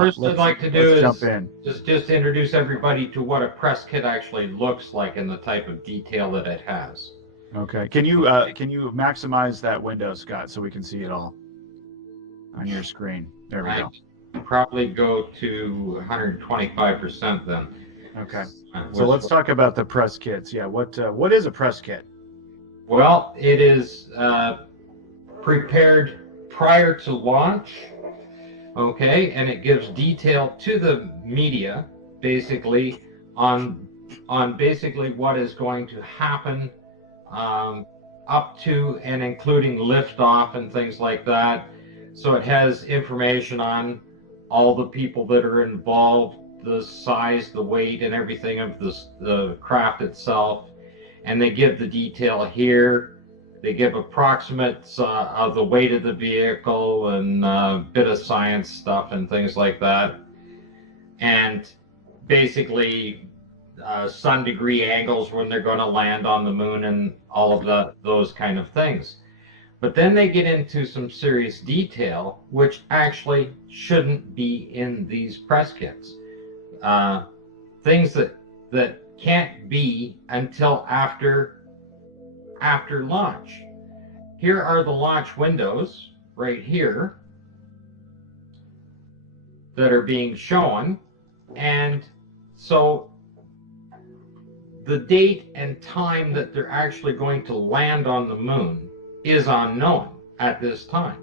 First, I'd like to do jump is in. just introduce everybody to what a press kit actually looks like and the type of detail that it has. Okay. Can you maximize that window, Scott, so we can see it all on your screen? There we I go. probably go to 125% then. Okay. So let's talk about the press kits. Yeah. What is a press kit? Well, it is prepared prior to launch, okay, and it gives detail to the media, basically on basically what is going to happen up to and including liftoff and things like that. So it has information on all the people that are involved, the size, the weight, and everything of the craft itself. And they give the detail here. They give approximates of the weight of the vehicle and a bit of science stuff and things like that. And basically sun degree angles when they're going to land on the moon and all of those kind of things. But then they get into some serious detail, which actually shouldn't be in these press kits. Things that can't be until after launch. Here are the launch windows right here that are being shown, and so the date and time that they're actually going to land on the moon is unknown at this time.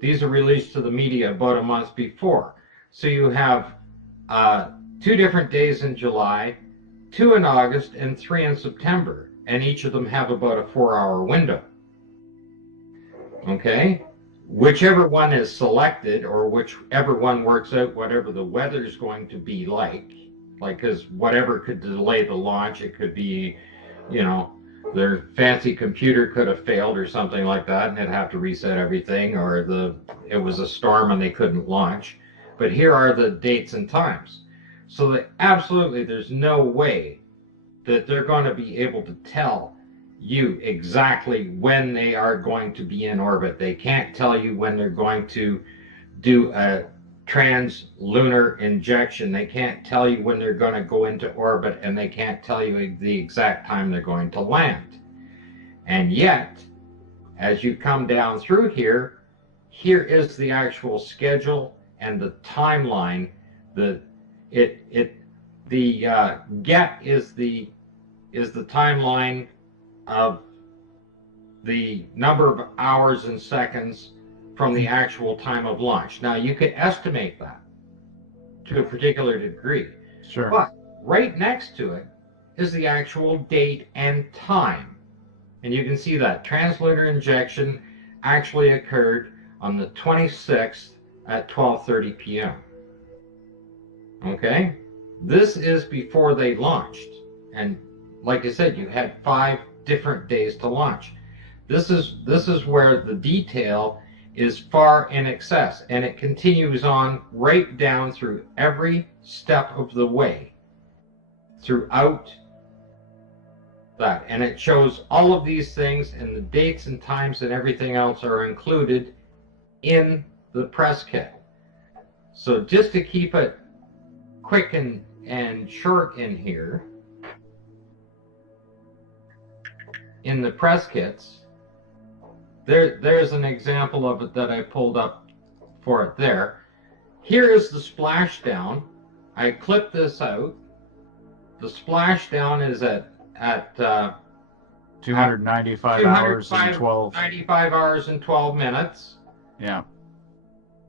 These are released to the media about a month before. So you have 2 different days in July, 2 in August, and 3 in September, and each of them have about a 4-hour window. Okay? Whichever one is selected, or whichever one works out whatever the weather is going to be like, because whatever could delay the launch, it could be, their fancy computer could have failed or something like that, and they'd have to reset everything, or it was a storm and they couldn't launch. But here are the dates and times. So that absolutely there's no way that they're going to be able to tell you exactly when they are going to be in orbit. They can't tell you when they're going to do a trans-lunar injection. They can't tell you when they're going to go into orbit, and they can't tell you the exact time they're going to land. And yet, as you come down through here is the actual schedule and the timeline. The get is the timeline of the number of hours and seconds from the actual time of launch. Now, you could estimate that to a particular degree. Sure. But right next to it is the actual date and time. And you can see that translunar injection actually occurred on the 26th at 12:30 p.m. Okay? This is before they launched. And like I said, you had 5 different days to launch. This is where the detail is far in excess, and it continues on right down through every step of the way throughout that. And it shows all of these things, and the dates and times and everything else are included in the press kit. So just to keep it quick and short in here, in the press kits, there's an example of it that I pulled up for it there. Here is the splashdown. I clipped this out. The splashdown is at 295 hours and 12. 95 hours and 12 minutes. Yeah.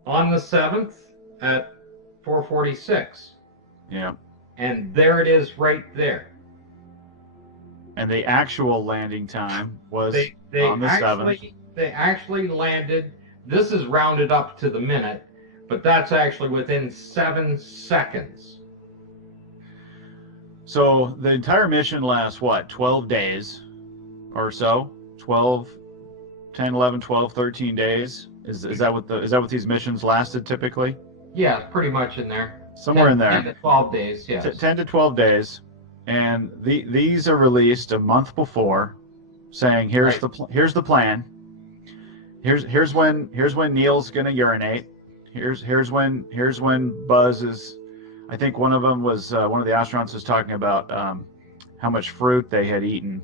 On the 7th at 4:46. Yeah. And there it is right there. And the actual landing time was on the 7th. They actually landed, this is rounded up to the minute, but that's actually within 7 seconds. So the entire mission lasts, 12 days or so? 12, 10, 11, 12, 13 days? Is that what these missions lasted typically? Yeah, pretty much in there. Somewhere in there. 10 to 12 days, yes. 10 to 12 days. And these are released a month before, saying here's the plan. Here's when Neil's gonna urinate. here's when Buzz is. I think one of them was one of the astronauts was talking about how much fruit they had eaten.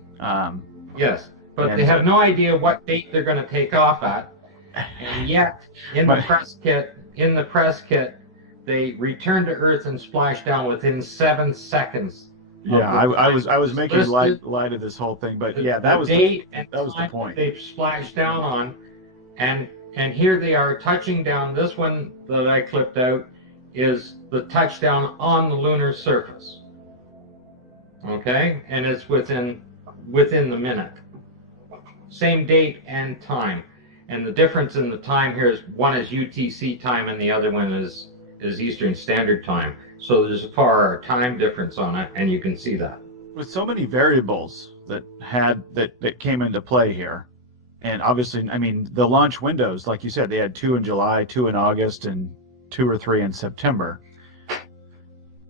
Yes, but they have no idea what date they're going to take off at, and yet in the press kit, they return to Earth and splash down within 7 seconds. Yeah, I was making light of this whole thing, but yeah, that was the point. They've splashed down on, and here they are touching down. This one that I clipped out is the touchdown on the lunar surface. Okay, and it's within the minute. Same date and time, and the difference in the time here is one is UTC time and the other one is Eastern Standard Time. So there's a far time difference on it, and you can see that. With so many variables that came into play here, and obviously, I mean, the launch windows, like you said, they had 2 in July, 2 in August, and 2 or 3 in September.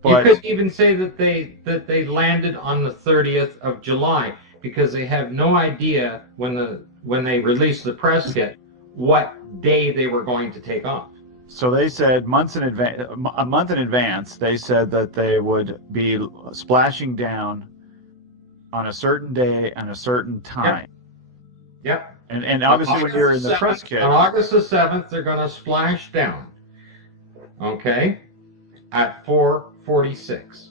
But you could even say that they landed on the 30th of July because they have no idea when they released the press kit what day they were going to take off. So they said a month in advance, they said that they would be splashing down on a certain day and a certain time. Yep. And obviously when you're in the press kit. On August the 7th, they're going to splash down. Okay? At 4:46.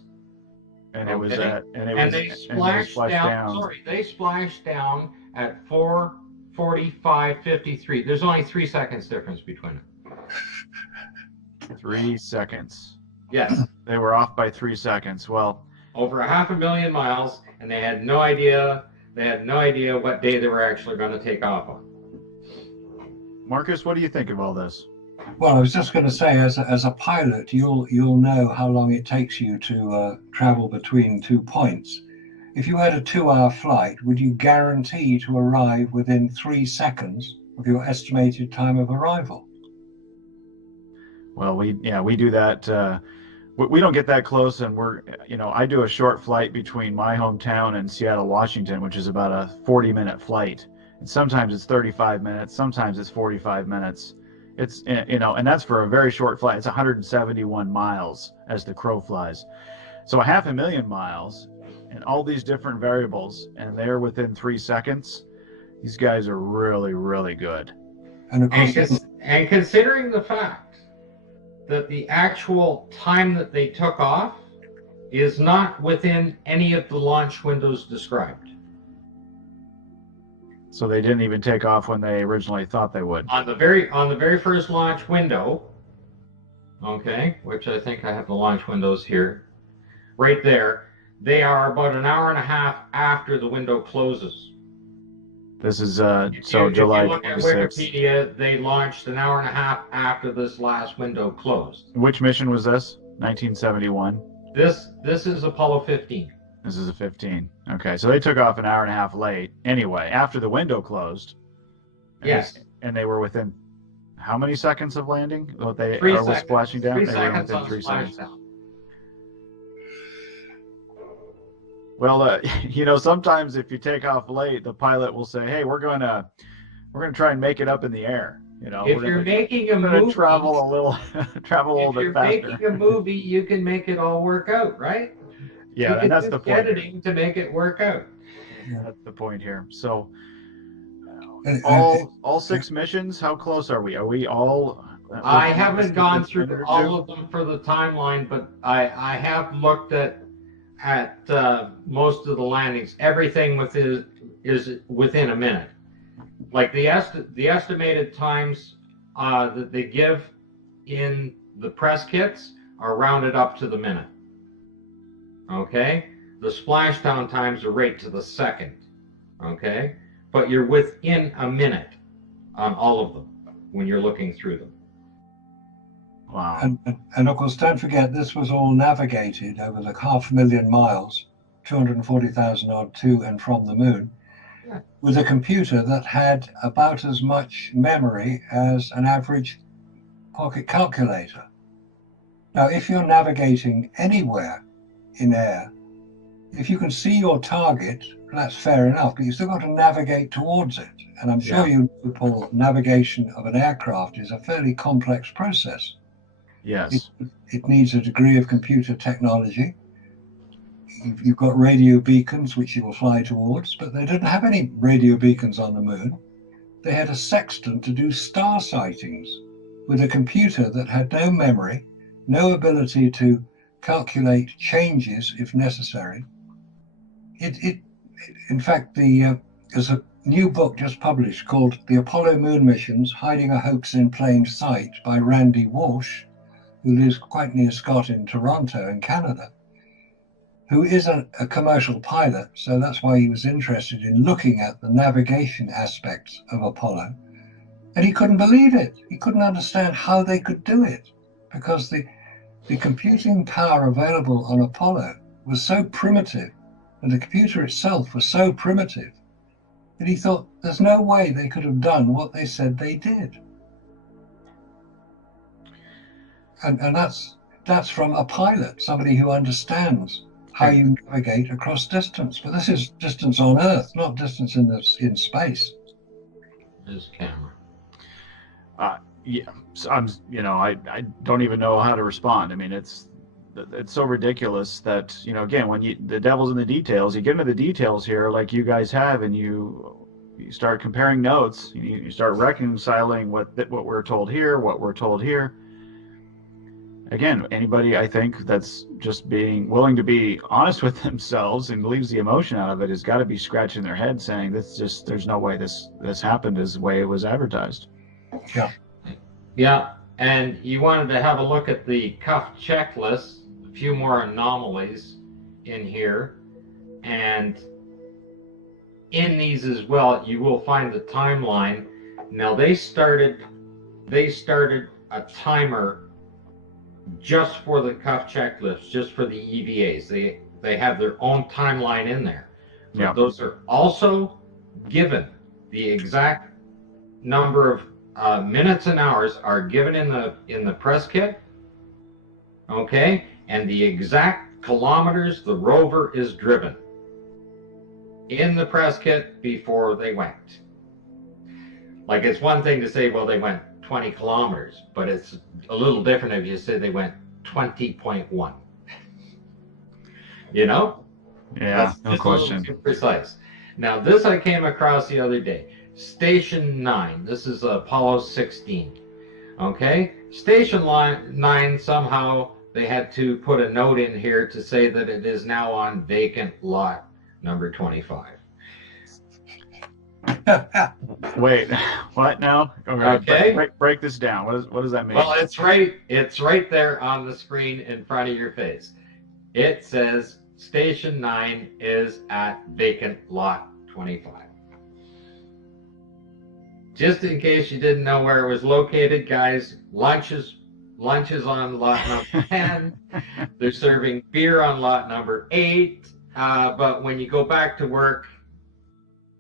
And it was at they splashed down. Sorry, they splashed down at 4:45:53. There's only 3 seconds difference between it. 3 seconds. Yes. They were off by 3 seconds. Well, over 500,000 miles, and they had no idea. They had no idea what day they were actually going to take off on. Marcus, what do you think of all this? Well, I was just going to say, as a pilot, you'll know how long it takes you to travel between 2 points. If you had a 2-hour flight, would you guarantee to arrive within 3 seconds of your estimated time of arrival? Well, we do that. We don't get that close, and I do a short flight between my hometown and Seattle, Washington, which is about a 40-minute flight. And sometimes it's 35 minutes, sometimes it's 45 minutes. It's, and that's for a very short flight. It's 171 miles as the crow flies. So 500,000 miles and all these different variables, and they're within 3 seconds. These guys are really, really good. And of course, and considering the fact that the actual time that they took off is not within any of the launch windows described. So they didn't even take off when they originally thought they would. On the very first launch window, okay, which I think I have the launch windows here, right there, they are about an hour and a half after the window closes. This is July 26th. If you look at 26th. Wikipedia, they launched an hour and a half after this last window closed. Which mission was this? 1971? This is Apollo 15. This is a 15. Okay, so they took off an hour and a half late. Anyway, after the window closed. Yes. And they were within how many seconds of landing? Well, they 3 were seconds. splashing down. 3 they were seconds within on 3 splash seconds. down. Well, sometimes if you take off late, the pilot will say, "Hey, we're going to try and make it up in the air." If you're making a movie, travel a little bit faster. If you're making a movie, you can make it all work out, right? Yeah, and that's the point. Editing to make it work out. That's the point here. So, all 6 missions. How close are we? Are we all? I haven't gone through all of them for the timeline, but I have looked at most of the landings. Everything is within a minute. Like the estimated times that they give in the press kits are rounded up to the minute. Okay, the splashdown times are right to the second. Okay, but you're within a minute on all of them when you're looking through them. Wow. And of course, don't forget, this was all navigated over the 500,000 miles, 240,000 odd to and from the moon, with a computer that had about as much memory as an average pocket calculator. Now, if you're navigating anywhere in air, if you can see your target, that's fair enough, but you've still got to navigate towards it. And I'm sure you know, Paul, navigation of an aircraft is a fairly complex process. Yes. It needs a degree of computer technology. You've got radio beacons which you will fly towards, but they didn't have any radio beacons on the moon. They had a sextant to do star sightings with a computer that had no memory, no ability to calculate changes if necessary. In fact, there's a new book just published called The Apollo Moon Missions, Hiding a Hoax in Plain Sight by Randy Walsh, who lives quite near Scott in Toronto in Canada, who is a commercial pilot. So that's why he was interested in looking at the navigation aspects of Apollo. And he couldn't believe it. He couldn't understand how they could do it, because the computing power available on Apollo was so primitive, and the computer itself was so primitive, that he thought there's no way they could have done what they said they did. And that's from a pilot, somebody who understands how you navigate across distance. But this is distance on Earth, not distance in space. This camera. Yeah, so I don't even know how to respond. I mean, it's so ridiculous that, again, when the devil's in the details, you get into the details here like you guys have, and you start comparing notes, you start reconciling what we're told here, what we're told here. Again, anybody, I think, that's just being willing to be honest with themselves and leaves the emotion out of it has got to be scratching their head saying, there's no way this happened as the way it was advertised. Yeah, and you wanted to have a look at the cuff checklist, a few more anomalies in here, and in these as well, you will find the timeline. Now they started a timer just for the cuff checklist, just for the EVAs. They have their own timeline in there. But those are also given. The exact number of minutes and hours are given in the press kit. Okay, and the exact kilometers the rover is driven in the press kit before they went. Like, it's one thing to say, well, they went 20 kilometers, but it's a little different if you say they went 20.1. Yeah, that's no question. A little too precise. Now, this I came across the other day. Station 9. This is Apollo 16. Okay? Station 9, somehow they had to put a note in here to say that it is now on vacant lot number 25. Wait, what now? Okay. Break this down. What does that mean? Well, it's right there on the screen in front of your face. It says Station 9 is at vacant lot 25. Just in case you didn't know where it was located, guys, lunch is on lot number 10. They're serving beer on lot number 8. But when you go back to work,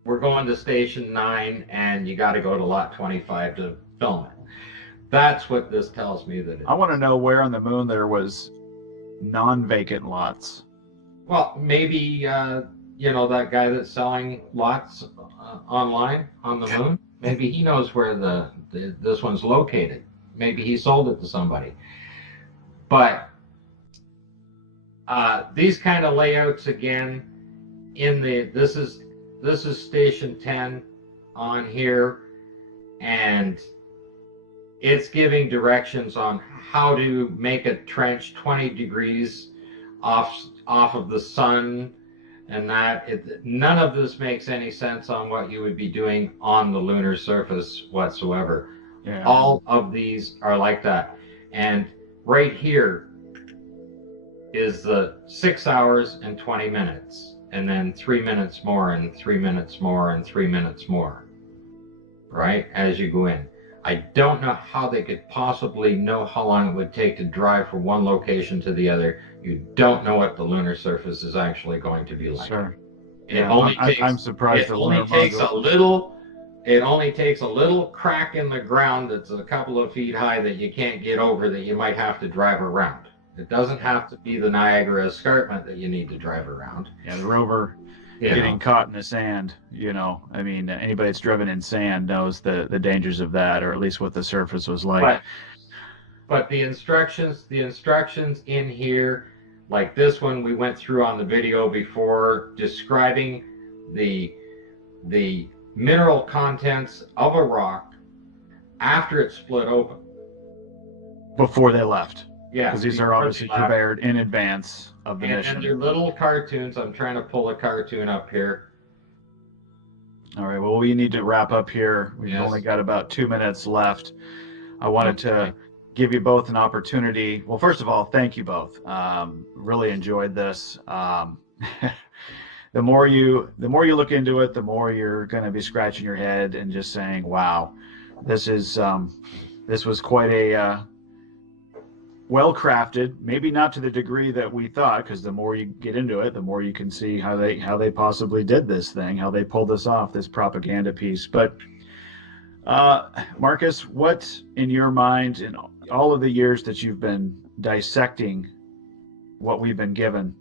we're going to Station 9, and you got to go to lot 25 to film it. That's what this tells me that it is. I want to know where on the moon there was non-vacant lots. Well, maybe, that guy that's selling lots online on the moon, maybe he knows where this one's located. Maybe he sold it to somebody. But these kind of layouts, again, this is Station 10 on here, and it's giving directions on how to make a trench 20 degrees off of the sun, and none of this makes any sense on what you would be doing on the lunar surface whatsoever. Yeah. All of these are like that. And right here is the 6 hours and 20 minutes. And then 3 minutes more, and 3 minutes more, and 3 minutes more, right, as you go in. I don't know how they could possibly know how long it would take to drive from one location to the other. You don't know what the lunar surface is actually going to be like. Sure. I'm surprised. It only takes a little crack in the ground that's a couple of feet high that you can't get over, that you might have to drive around. It doesn't have to be the Niagara Escarpment that you need to drive around. Yeah, the rover You getting know. caught in the sand, I mean, anybody that's driven in sand knows the dangers of that, or at least what the surface was like. But the instructions in here, like this one we went through on the video before, describing the mineral contents of a rock after it's split open. Before they left. Yeah, Because these are obviously prepared in advance of the mission. And they're little cartoons. I'm trying to pull a cartoon up here. All right, well, we need to wrap up here. We've only got about 2 minutes left. I wanted to give you both an opportunity. Well, first of all, thank you both. Really enjoyed this. The more you look into it, the more you're going to be scratching your head and just saying, "Wow, this was quite a well crafted. Maybe not to the degree that we thought, because the more you get into it, the more you can see how they possibly did this thing, how they pulled this off, this propaganda piece." But Marcus, what in your mind, in all of the years that you've been dissecting what we've been given,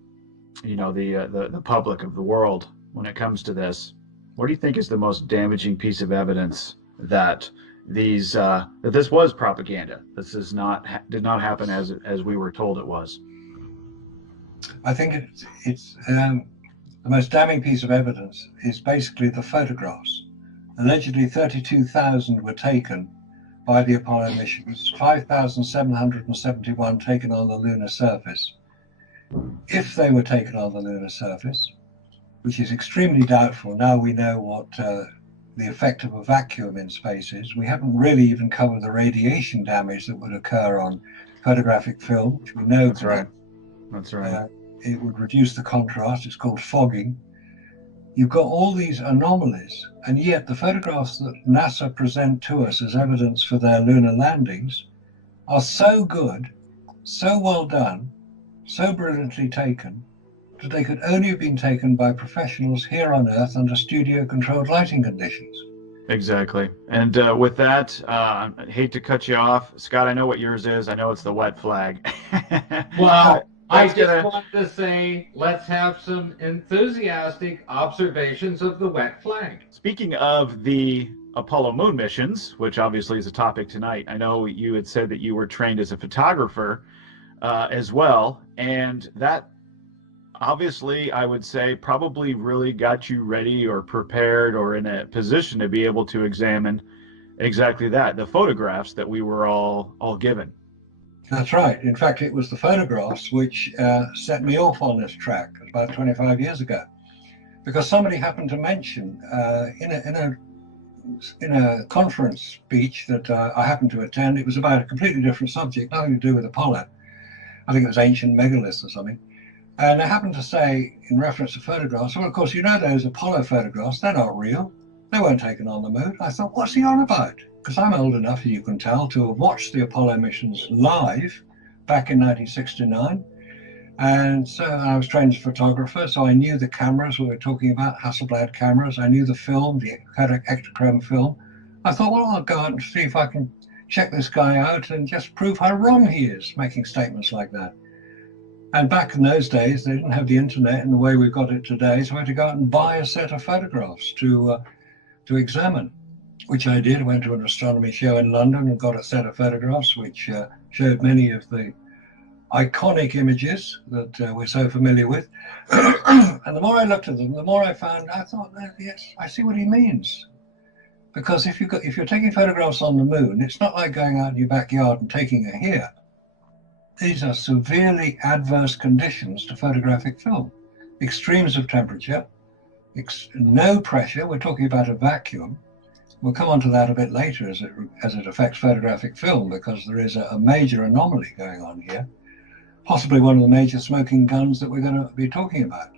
the public of the world, when it comes to this, what do you think is the most damaging piece of evidence that that this was propaganda? This did not happen as we were told it was. I think it's the most damning piece of evidence is basically the photographs. Allegedly 32,000 were taken by the Apollo missions, 5,771 taken on the lunar surface. If they were taken on the lunar surface, which is extremely doubtful, now we know what the effect of a vacuum in space is. We haven't really even covered the radiation damage that would occur on photographic film, which we know. That's right. That's right. It would reduce the contrast. It's called fogging. You've got all these anomalies, and yet the photographs that NASA present to us as evidence for their lunar landings are so good, so well done, so brilliantly taken, that they could only have been taken by professionals here on Earth under studio-controlled lighting conditions. Exactly. And with that, I hate to cut you off. Scott, I know what yours is. I know it's the wet flag. Well, I just want to say, let's have some enthusiastic observations of the wet flag. Speaking of the Apollo moon missions, which obviously is a topic tonight, I know you had said that you were trained as a photographer as well, and that obviously, I would say, probably really got you ready or prepared or in a position to be able to examine exactly that, the photographs that we were all given. That's right. In fact, it was the photographs which set me off on this track about 25 years ago, because somebody happened to mention in a conference speech that I happened to attend. It was about a completely different subject, nothing to do with Apollo. I think it was ancient megaliths or something. And I happened to say, in reference to photographs, well, of course, you know those Apollo photographs, they're not real. They weren't taken on the moon. I thought, what's he on about? Because I'm old enough, as you can tell, to have watched the Apollo missions live back in 1969. And so I was trained as a photographer, so I knew the cameras we were talking about, Hasselblad cameras. I knew the film, the Ektachrome film. I thought, well, I'll go out and see if I can check this guy out and just prove how wrong he is, making statements like that. And back in those days, they didn't have the internet in the way we've got it today, so I had to go out and buy a set of photographs to examine, which I did. I went to an astronomy show in London and got a set of photographs which showed many of the iconic images that we're so familiar with. And the more I looked at them, the more I thought, yes, I see what he means. Because if you're taking photographs on the moon, it's not like going out in your backyard and taking it here. These are severely adverse conditions to photographic film. Extremes of temperature, no pressure. We're talking about a vacuum. We'll come on to that a bit later as it affects photographic film, because there is a major anomaly going on here, possibly one of the major smoking guns that we're going to be talking about.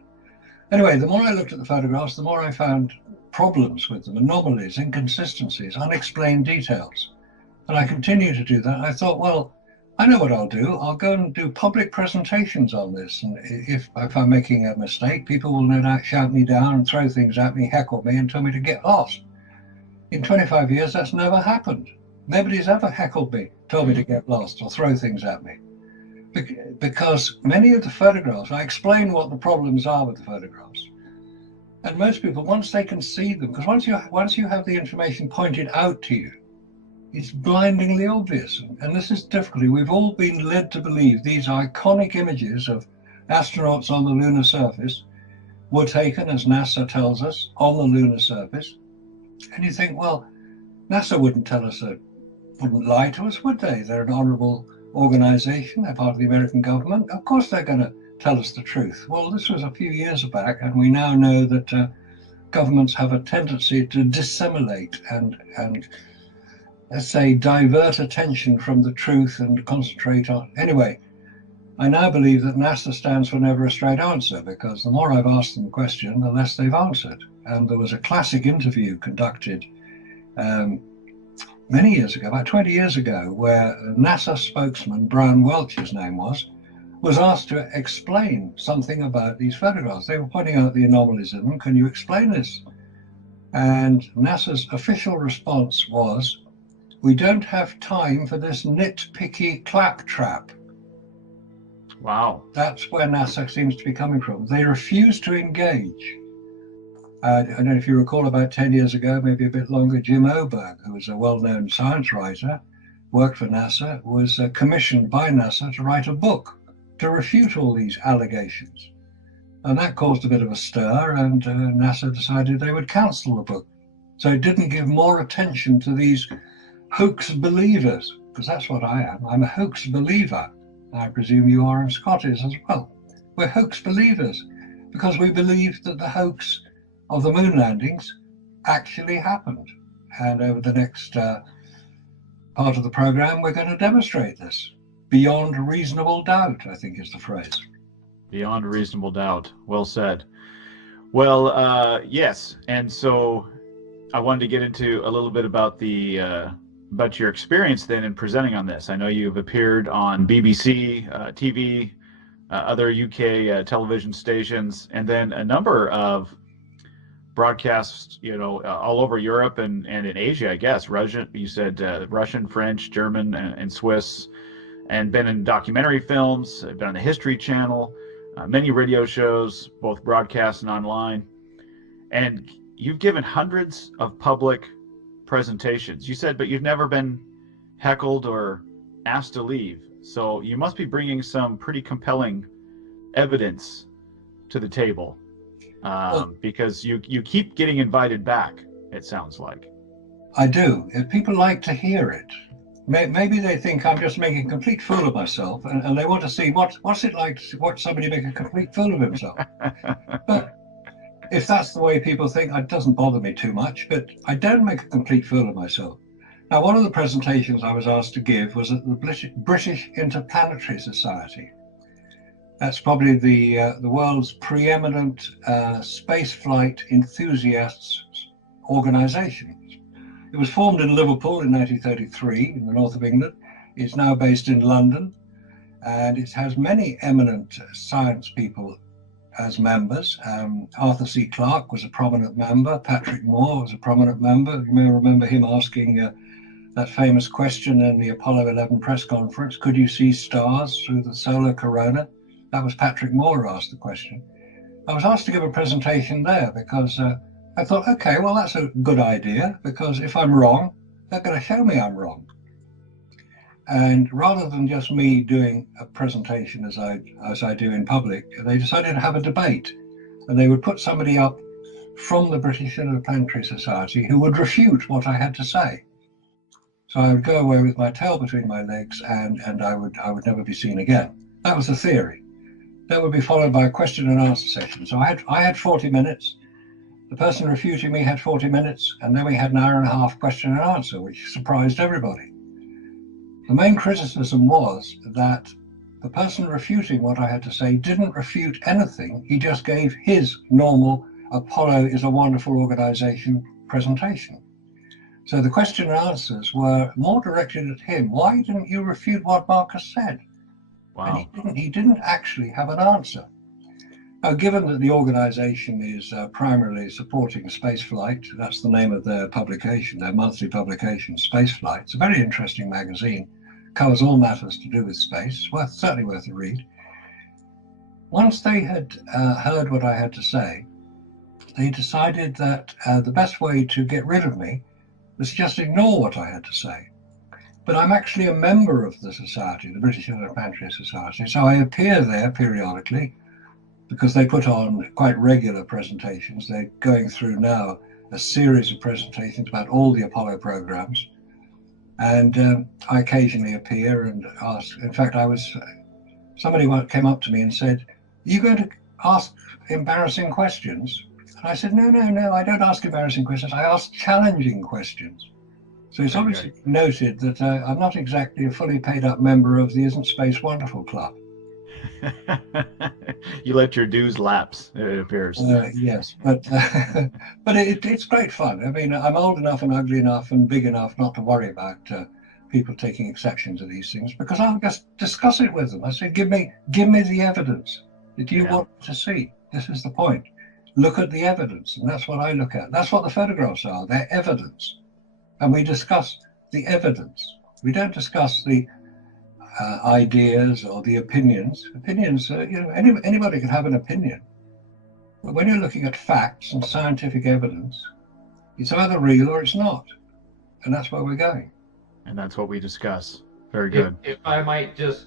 Anyway, the more I looked at the photographs, the more I found problems with them, anomalies, inconsistencies, unexplained details. And I continue to do that. I thought, well, I know what I'll do. I'll go and do public presentations on this. And if I'm making a mistake, people will no doubt shout me down and throw things at me, heckle me, and tell me to get lost. In 25 years, that's never happened. Nobody's ever heckled me, told me to get lost, or throw things at me. Because many of the photographs, I explain what the problems are with the photographs. And most people, once they can see them, because once you have the information pointed out to you, it's blindingly obvious. And this is difficulty. We've all been led to believe these iconic images of astronauts on the lunar surface were taken, as NASA tells us, on the lunar surface. And you think, well, NASA wouldn't tell us that, wouldn't lie to us, would they? They're an honorable organization, they're part of the American government. Of course they're going to tell us the truth. Well, this was a few years back, and we now know that governments have a tendency to dissimulate and let's say divert attention from the truth and concentrate on. Anyway, I now believe that NASA stands for never a straight answer, because the more I've asked them a question, the less they've answered. And there was a classic interview conducted many years ago, about 20 years ago, where a NASA spokesman, Brian Welch, his name was asked to explain something about these photographs. They were pointing out the anomalies in them. Can you explain this? And NASA's official response was, we don't have time for this nitpicky claptrap. Wow. That's where NASA seems to be coming from. They refuse to engage. I don't know if you recall, about 10 years ago, maybe a bit longer, Jim Oberg, who was a well-known science writer, worked for NASA, was commissioned by NASA to write a book to refute all these allegations. And that caused a bit of a stir, and NASA decided they would cancel the book. So it didn't give more attention to these hoax believers, because that's what I am. I'm a hoax believer. I presume you are, and Scott is as well. We're hoax believers because we believe that the hoax of the moon landings actually happened. And over the next part of the program, we're going to demonstrate this. Beyond reasonable doubt, I think is the phrase. Beyond reasonable doubt. Well said. Well, yes. And so I wanted to get into a little bit about about your experience then in presenting on this. I know you've appeared on BBC, TV, other UK television stations, and then a number of broadcasts, all over Europe and in Asia, I guess. Russian, you said Russian, French, German, and Swiss, and been in documentary films, been on the History Channel, many radio shows, both broadcast and online. And you've given hundreds of public presentations. You said, but you've never been heckled or asked to leave. So you must be bringing some pretty compelling evidence to the table, because you keep getting invited back, it sounds like. I do. If people like to hear it. Maybe they think I'm just making a complete fool of myself, and they want to see what's it like to watch somebody make a complete fool of himself. But if that's the way people think, it doesn't bother me too much, but I don't make a complete fool of myself. Now, one of the presentations I was asked to give was at the British Interplanetary Society. That's probably the world's preeminent spaceflight enthusiasts organization. It was formed in Liverpool in 1933 in the north of England. It's now based in London, and it has many eminent science people as members. Arthur C. Clarke was a prominent member. Patrick Moore was a prominent member. You may remember him asking that famous question in the Apollo 11 press conference, could you see stars through the solar corona? That was Patrick Moore who asked the question. I was asked to give a presentation there because I thought, okay, well, that's a good idea, because if I'm wrong, they're going to show me I'm wrong. And rather than just me doing a presentation as I do in public, they decided to have a debate, and they would put somebody up from the British Interplanetary Society who would refute what I had to say. So I would go away with my tail between my legs, and I would never be seen again. That was the theory. That would be followed by a question and answer session. So I had 40 minutes. The person refuting me had 40 minutes, and then we had an hour and a half question and answer, which surprised everybody. The main criticism was that the person refuting what I had to say didn't refute anything. He just gave his normal Apollo is a wonderful organization presentation. So the question and answers were more directed at him. Why didn't you refute what Marcus said? Wow. And he didn't actually have an answer. Now, given that the organization is primarily supporting spaceflight, that's the name of their publication, their monthly publication, Spaceflight. It's a very interesting magazine, covers all matters to do with space. Certainly worth a read. Once they had heard what I had to say, they decided that the best way to get rid of me was just ignore what I had to say. But I'm actually a member of the society, the British Interplanetary Society, so I appear there periodically because they put on quite regular presentations. They're going through now a series of presentations about all the Apollo programs. And I occasionally appear and ask. In fact, somebody came up to me and said, "Are you going to ask embarrassing questions?" And I said, no, I don't ask embarrassing questions. I ask challenging questions. So it's obviously noted that I'm not exactly a fully paid up member of the Isn't Space Wonderful Club. You let your dues lapse, it appears. Yes, but it's great fun. I mean, I'm old enough and ugly enough and big enough not to worry about people taking exception to these things, because I'll just discuss it with them. I say, give me the evidence that you want to see. This is the point. Look at the evidence, and that's what I look at. That's what the photographs are. They're evidence, and we discuss the evidence. We don't discuss the ideas or the opinions. Opinions, anybody can have an opinion. But when you're looking at facts and scientific evidence, it's either real or it's not. And that's where we're going. And that's what we discuss. Very good. If I might just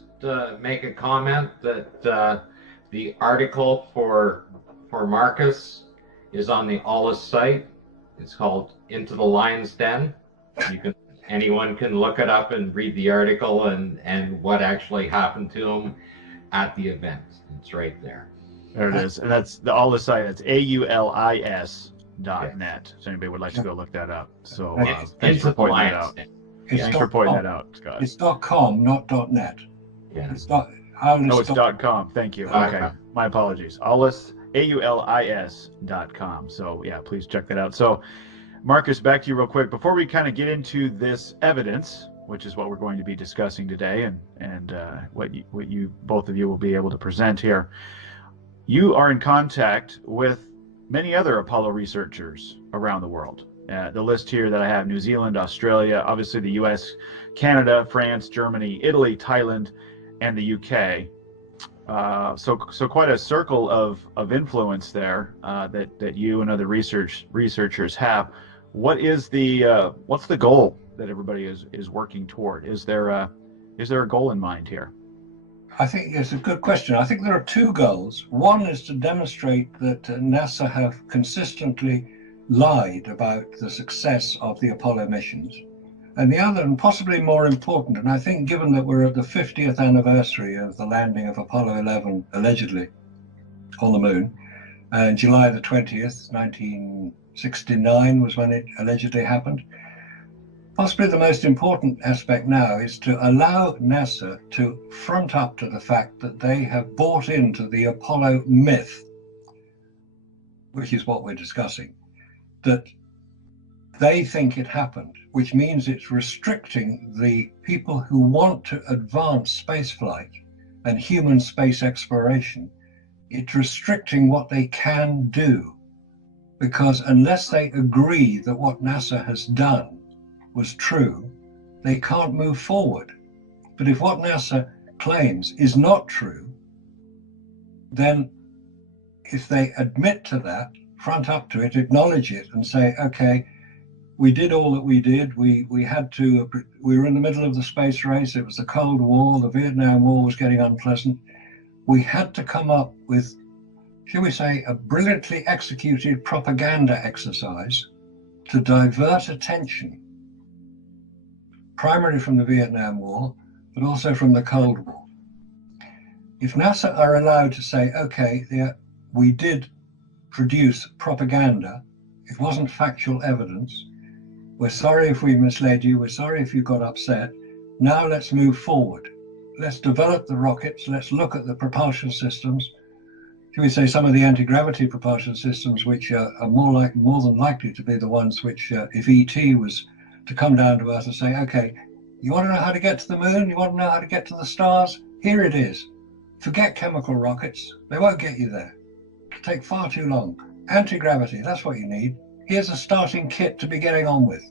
make a comment that the article for Marcus is on the Ollis site. It's called Into the Lion's Den. Anyone can look it up and read the article and what actually happened to him at the event. It's right there. There it is. And that's the Ollis site. It's AULIS.net. So anybody would like to go look that up. So thanks for pointing that out. Thanks for pointing that out, Scott. It's .com, not .net. Yeah. It's .com. Thank you. Okay. My apologies. Ollis, AULIS.com. So yeah, please check that out. So Marcus, back to you real quick. Before we kind of get into this evidence, which is what we're going to be discussing today and what you both of you will be able to present here. You are in contact with many other Apollo researchers around the world. The list here that I have: New Zealand, Australia, obviously the US, Canada, France, Germany, Italy, Thailand, and the UK. So quite a circle of influence there that you and other researchers have. What's the goal that everybody is working toward? Is there a goal in mind here? I think it's a good question. I think there are two goals. One is to demonstrate that NASA have consistently lied about the success of the Apollo missions. And the other, and possibly more important, and I think given that we're at the 50th anniversary of the landing of Apollo 11, allegedly, on the moon, and July the 20th, 1969 was when it allegedly happened. Possibly the most important aspect now is to allow NASA to front up to the fact that they have bought into the Apollo myth, which is what we're discussing, that they think it happened, which means it's restricting the people who want to advance spaceflight and human space exploration. It's restricting what they can do, because unless they agree that what NASA has done was true, they can't move forward. But if what NASA claims is not true, then if they admit to that, front up to it, acknowledge it, and say, okay, we did all that we did. We were in the middle of the space race. It was the Cold War. The Vietnam War was getting unpleasant. We had to come up with, shall we say, a brilliantly executed propaganda exercise to divert attention, primarily from the Vietnam War, but also from the Cold War. If NASA are allowed to say, okay, we did produce propaganda, it wasn't factual evidence, we're sorry if we misled you, we're sorry if you got upset, now let's move forward. Let's develop the rockets, let's look at the propulsion systems, shall we say some of the anti-gravity propulsion systems, which are more than likely to be the ones which, if ET was to come down to Earth and say, okay, you want to know how to get to the moon? You want to know how to get to the stars? Here it is. Forget chemical rockets. They won't get you there. It'll take far too long. Anti-gravity, that's what you need. Here's a starting kit to be getting on with.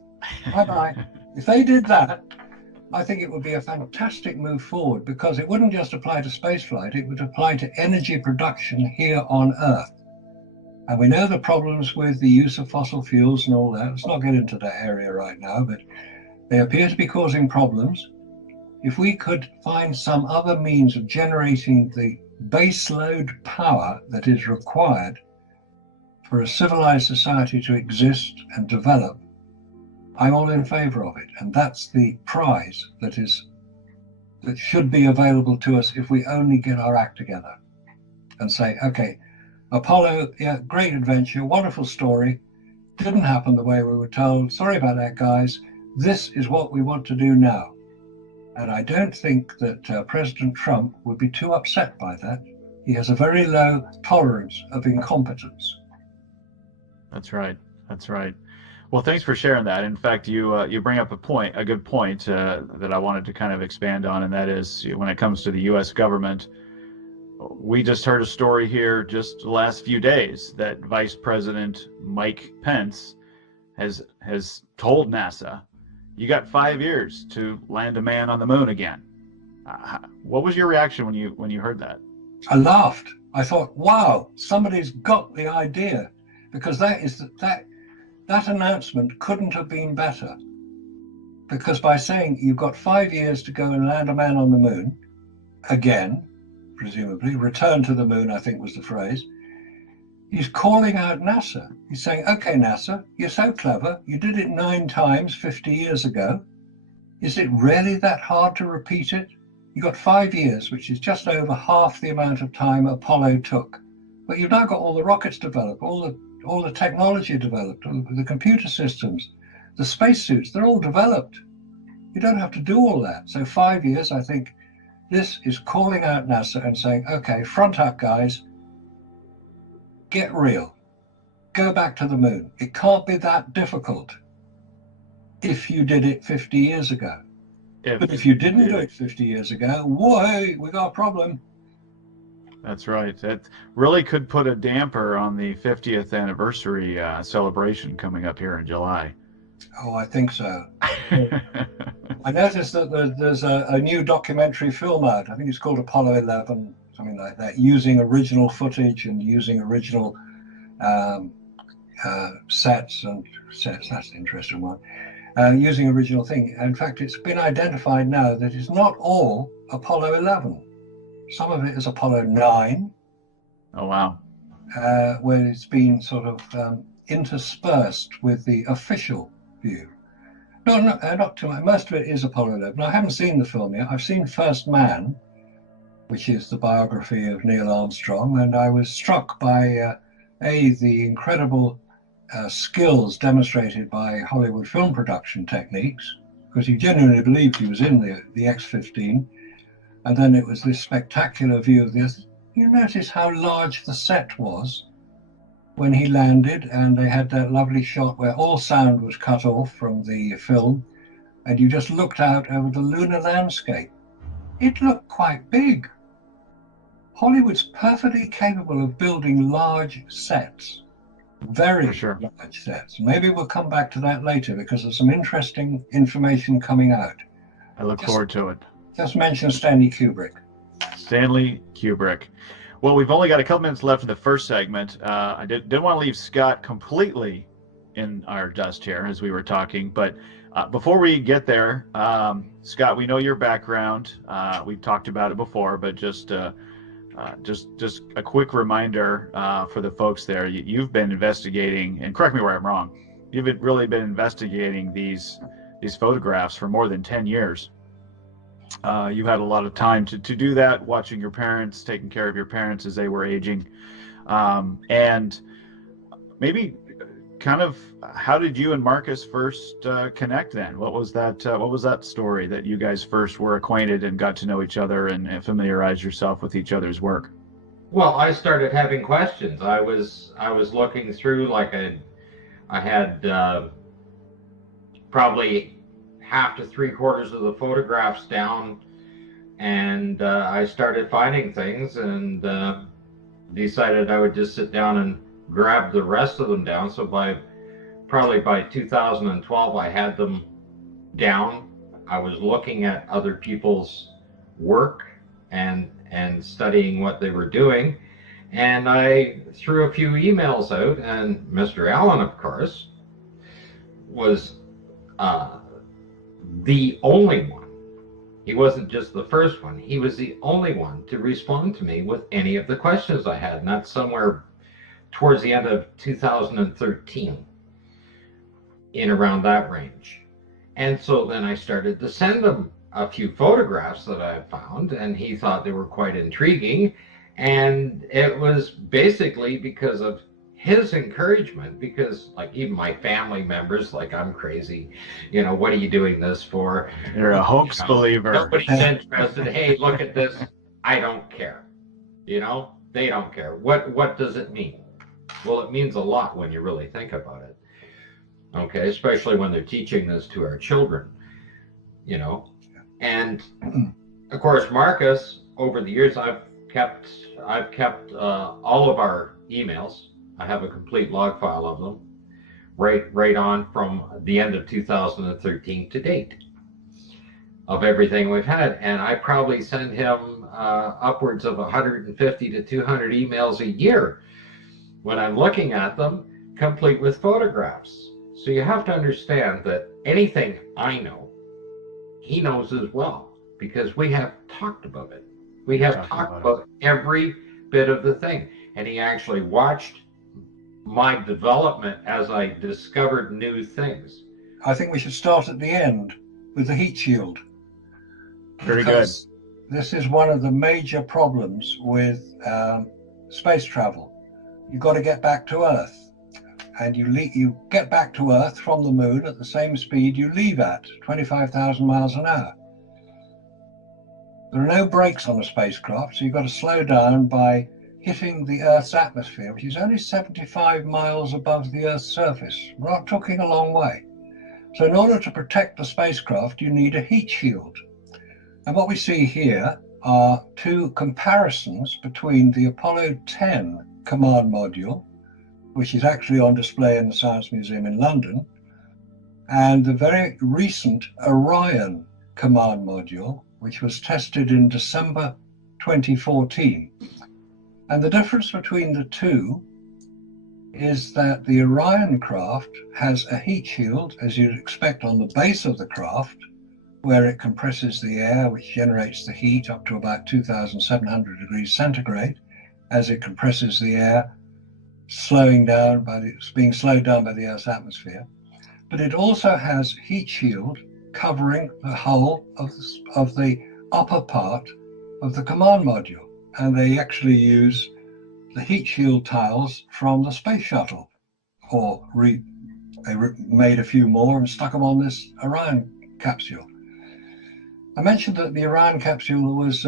Bye-bye. If they did that, I think it would be a fantastic move forward, because it wouldn't just apply to spaceflight, it would apply to energy production here on Earth. And we know the problems with the use of fossil fuels and all that. Let's not get into that area right now, but they appear to be causing problems. If we could find some other means of generating the baseload power that is required for a civilized society to exist and develop, I'm all in favor of it. And that's the prize that should be available to us if we only get our act together and say, okay, Apollo, yeah, great adventure, wonderful story, didn't happen the way we were told. Sorry about that, guys. This is what we want to do now. And I don't think that President Trump would be too upset by that. He has a very low tolerance of incompetence. That's right. That's right. Well, thanks for sharing that. In fact, you bring up a good point that I wanted to kind of expand on, and that is when it comes to the U.S. government. We just heard a story here just the last few days that Vice President Mike Pence has told NASA, you got 5 years to land a man on the moon again. What was your reaction when you heard that? I laughed. I thought, wow, somebody's got the idea, because that announcement couldn't have been better. Because by saying you've got 5 years to go and land a man on the moon again, presumably return to the moon, I think was the phrase, he's calling out NASA. He's saying, okay, NASA, you're so clever. You did it 9 times 50 years ago. Is it really that hard to repeat it? You got 5 years, which is just over half the amount of time Apollo took. But you've now got all the rockets developed, all the technology developed, the computer systems, the spacesuits, they're all developed. You don't have to do all that. So 5 years, I think this is calling out NASA and saying, okay, front up, guys. Get real. Go back to the moon. It can't be that difficult if you did it 50 years ago. But if you didn't do it 50 years ago, whoa, we got a problem. That's right. It really could put a damper on the 50th anniversary celebration coming up here in July. Oh, I think so. I noticed that there's a new documentary film out. I think it's called Apollo 11, something like that, using original footage and using original sets. That's an interesting one. Using original thing. In fact, it's been identified now that it's not all Apollo 11. Some of it is Apollo 9. Oh, wow. Where it's been sort of interspersed with the official view. No, not too much. Most of it is Apollo 11. I haven't seen the film yet. I've seen First Man, which is the biography of Neil Armstrong, and I was struck by the incredible skills demonstrated by Hollywood film production techniques, because he genuinely believed he was in the X-15, and then it was this spectacular view of this. You notice how large the set was when he landed, and they had that lovely shot where all sound was cut off from the film, and you just looked out over the lunar landscape. It looked quite big. Hollywood's perfectly capable of building large sets, very large sets. Maybe we'll come back to that later, because there's some interesting information coming out. I look forward to it. Just mention Stanley Kubrick. Stanley Kubrick. Well, we've only got a couple minutes left in the first segment. I didn't want to leave Scott completely in our dust here as we were talking, but before we get there, Scott, we know your background. We've talked about it before, but just a quick reminder for the folks there. You've been investigating, and correct me where I'm wrong, you've really been investigating these photographs for more than 10 years. You had a lot of time to do that, watching your parents, taking care of your parents as they were aging. And maybe kind of how did you and Marcus first connect then? What was that story that you guys first were acquainted and got to know each other and familiarize yourself with each other's work? Well, I started having questions. I was looking through, like I had probably half to 3/4 of the photographs down, and I started finding things, and decided I would just sit down and grab the rest of them down. So probably by 2012 I had them down. I was looking at other people's work and studying what they were doing, and I threw a few emails out, and Mr. Allen, of course, was the only one. He wasn't just the first one. He was the only one to respond to me with any of the questions I had. And that's somewhere towards the end of 2013, in around that range. And so then I started to send him a few photographs that I found, and he thought they were quite intriguing. And it was basically because of his encouragement, because like even my family members, like, I'm crazy, what are you doing this for? You're a hoax believer. Nobody's interested. Hey, look at this. I don't care. They don't care. What does it mean? Well, it means a lot when you really think about it. Okay, especially when they're teaching this to our children, And of course, Marcus, over the years, I've kept all of our emails. I have a complete log file of them, right on from the end of 2013 to date, of everything we've had. And I probably send him upwards of 150 to 200 emails a year when I'm looking at them, complete with photographs. So you have to understand that anything I know, he knows as well, because we have talked about it. We have talked about every bit of the thing. And he actually watched my development as I discovered new things. I think we should start at the end with the heat shield. Very good. This is one of the major problems with space travel. You've got to get back to Earth, and you get back to Earth from the moon at the same speed you leave at, 25,000 miles an hour. There are no brakes on a spacecraft, so you've got to slow down by hitting the Earth's atmosphere, which is only 75 miles above the Earth's surface. We're not talking a long way. So in order to protect the spacecraft, you need a heat shield. And what we see here are two comparisons between the Apollo 10 command module, which is actually on display in the Science Museum in London, and the very recent Orion command module, which was tested in December 2014. And the difference between the two is that the Orion craft has a heat shield, as you'd expect, on the base of the craft, where it compresses the air, which generates the heat up to about 2,700 degrees centigrade, as it compresses the air, being slowed down by the Earth's atmosphere. But it also has heat shield covering the whole of the upper part of the command module. And they actually use the heat shield tiles from the space shuttle, or they made a few more and stuck them on this Orion capsule. I mentioned that the Orion capsule was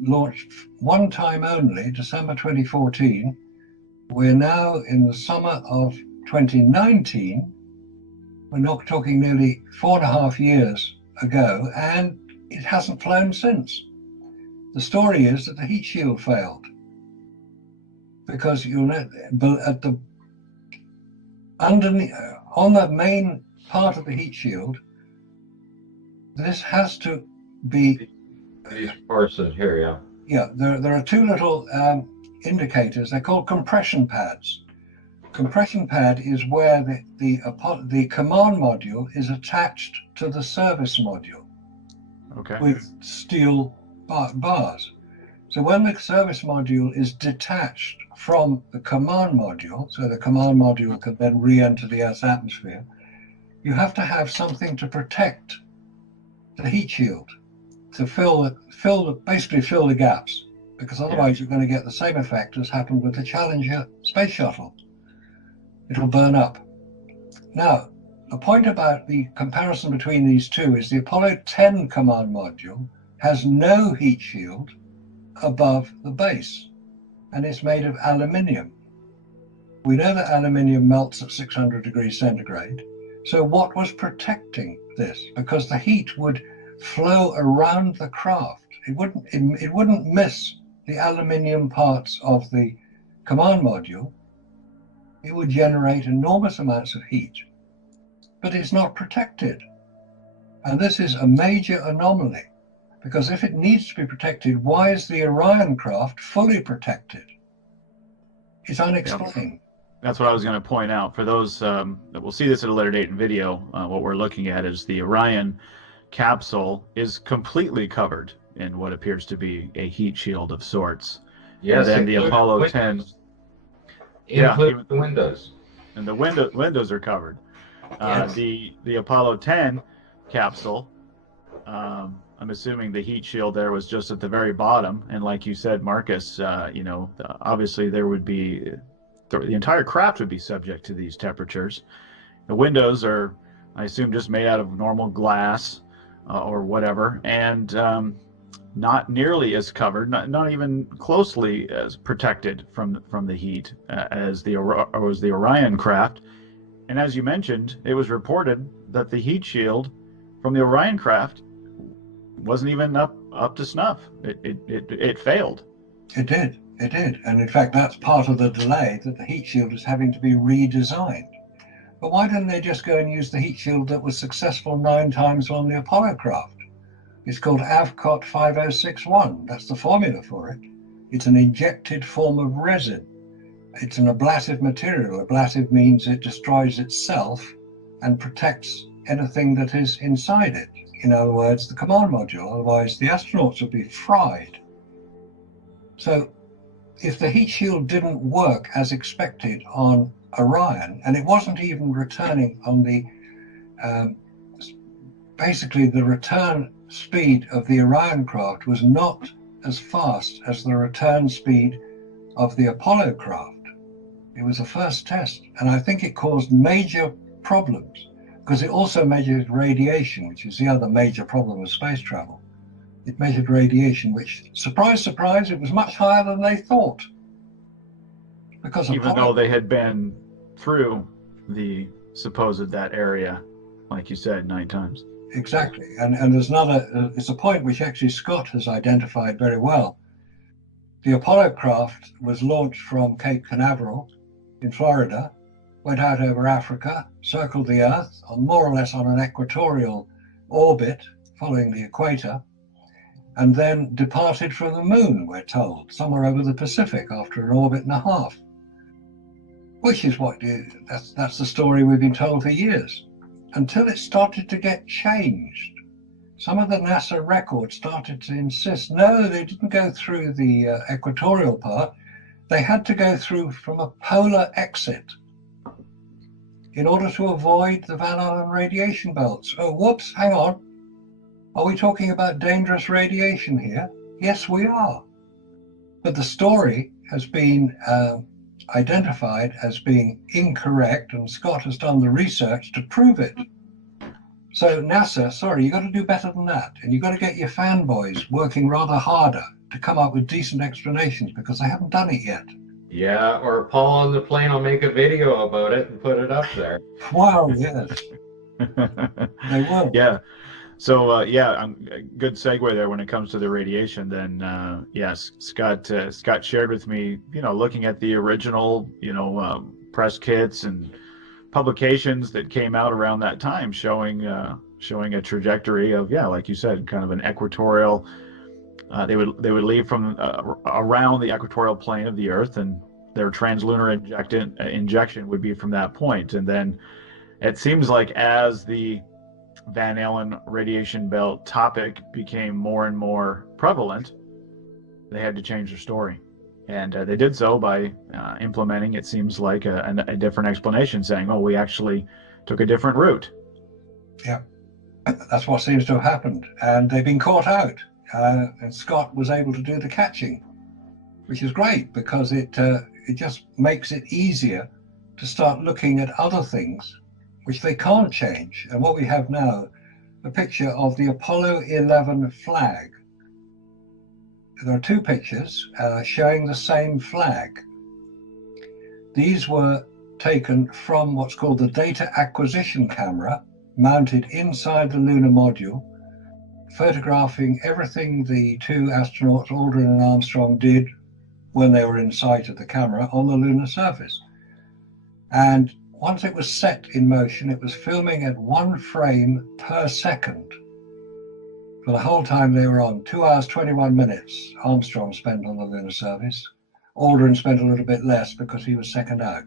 launched one time only, December 2014. We're now in the summer of 2019. We're not talking nearly 4.5 years ago, and it hasn't flown since. The story is that the heat shield failed, because on the main part of the heat shield, this has to be. These forces here, yeah. Yeah, there are two little indicators. They're called compression pads. Compression pad is where the command module is attached to the service module, with steel bars. So when the service module is detached from the command module, so the command module can then re-enter the Earth's atmosphere, you have to have something to protect the heat shield, to basically fill the gaps, because otherwise you're going to get the same effect as happened with the Challenger space shuttle. It'll burn up. Now, the point about the comparison between these two is the Apollo 10 command module has no heat shield above the base, and it's made of aluminium. We know that aluminium melts at 600 degrees centigrade. So what was protecting this? Because the heat would flow around the craft. It wouldn't miss the aluminium parts of the command module. It would generate enormous amounts of heat, but it's not protected. And this is a major anomaly, because if it needs to be protected, why is the Orion craft fully protected? It's unexplained. Yep. That's what I was going to point out. For those that will see this at a later date in video, what we're looking at is the Orion capsule is completely covered in what appears to be a heat shield of sorts. Yes, and then the Apollo 10, including the windows. And the windows are covered. Yes. The Apollo 10 capsule, I'm assuming the heat shield there was just at the very bottom. And like you said, Marcus, obviously there would be, the entire craft would be subject to these temperatures. The windows are, I assume, just made out of normal glass or whatever, and not nearly as covered, not even closely as protected from the heat as the Orion craft. And as you mentioned, it was reported that the heat shield from the Orion craft wasn't even up to snuff. It failed. It did. And in fact, that's part of the delay, that the heat shield is having to be redesigned. But why didn't they just go and use the heat shield that was successful 9 times on the Apollo craft? It's called AVCOT 5061. That's the formula for it. It's an injected form of resin. It's an ablative material. Ablative means it destroys itself and protects anything that is inside it. In other words, the command module. Otherwise, the astronauts would be fried. So if the heat shield didn't work as expected on Orion, and it wasn't even returning on the, basically the return speed of the Orion craft was not as fast as the return speed of the Apollo craft. It was a first test, and I think it caused major problems because it also measured radiation, which is the other major problem with space travel. It measured radiation, which, surprise, surprise, it was much higher than they thought. Because even though they had been through the supposed that area, like you said, 9 times. Exactly, and there's another, it's a point which actually Scott has identified very well. The Apollo craft was launched from Cape Canaveral in Florida, went out over Africa, circled the Earth on more or less on an equatorial orbit following the equator, and then departed from the moon, we're told, somewhere over the Pacific after an orbit and a half. Which is that's the story we've been told for years, until it started to get changed. Some of the NASA records started to insist, no, they didn't go through the equatorial part. They had to go through from a polar exit in order to avoid the Van Allen radiation belts. Oh, whoops, hang on. Are we talking about dangerous radiation here? Yes, we are. But the story has been identified as being incorrect, and Scott has done the research to prove it. So NASA, sorry, you've got to do better than that. And you've got to get your fanboys working rather harder to come up with decent explanations, because they haven't done it yet. Yeah, or Paul on the plane will make a video about it and put it up there. Wow, yes. They will. Yeah. So good segue there when it comes to the radiation. Then yes, Scott shared with me, looking at the original, press kits and publications that came out around that time, showing a trajectory of, like you said, kind of an equatorial. They would leave from around the equatorial plane of the Earth, and their translunar injection would be from that point. And then it seems like as the Van Allen radiation belt topic became more and more prevalent, they had to change their story. And they did so by implementing, it seems like, a different explanation, saying, we actually took a different route. Yeah, that's what seems to have happened. And they've been caught out. And Scott was able to do the catching, which is great, because it just makes it easier to start looking at other things which they can't change. And what we have now, a picture of the Apollo 11 flag. There are 2 pictures showing the same flag. These were taken from what's called the data acquisition camera, mounted inside the lunar module, photographing everything the 2 astronauts, Aldrin and Armstrong, did when they were in sight of the camera on the lunar surface. And once it was set in motion, it was filming at 1 frame per second. For the whole time they were on, 2 hours, 21 minutes, Armstrong spent on the lunar surface. Aldrin spent a little bit less because he was second out.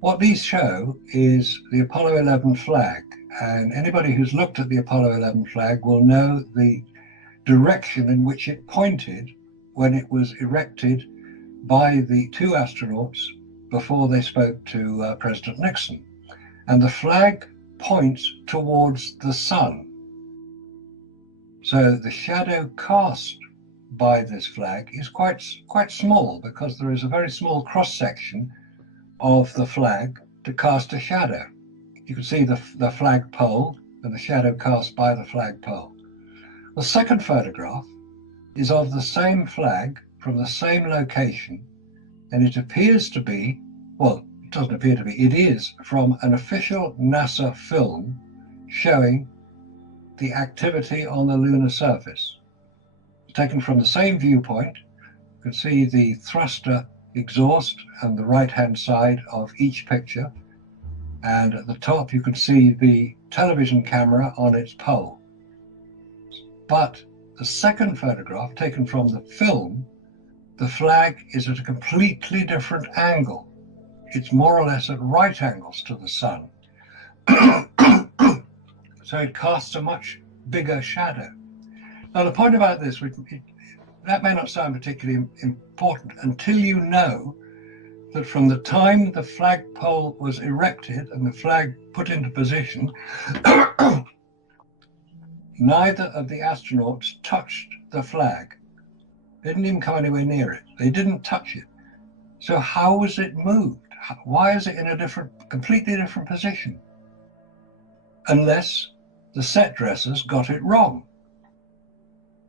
What these show is the Apollo 11 flag, and anybody who's looked at the Apollo 11 flag will know the direction in which it pointed when it was erected by the 2 astronauts before they spoke to President Nixon. And the flag points towards the sun. So the shadow cast by this flag is quite small, because there is a very small cross section of the flag to cast a shadow. You can see the flag pole and the shadow cast by the flag pole. The second photograph is of the same flag from the same location, and it appears to be, well, it doesn't appear to be, it is from an official NASA film showing the activity on the lunar surface. Taken from the same viewpoint, you can see the thruster exhaust on the right-hand side of each picture, and at the top you can see the television camera on its pole. But the second photograph, taken from the film, the flag is at a completely different angle. It's more or less at right angles to the sun. So it casts a much bigger shadow. Now the point about this, that may not sound particularly important until you know that from the time the flagpole was erected and the flag put into position, neither of the astronauts touched the flag. They didn't even come anywhere near it. They didn't touch it. So how was it moved? Why is it in a completely different position? Unless the set dressers got it wrong.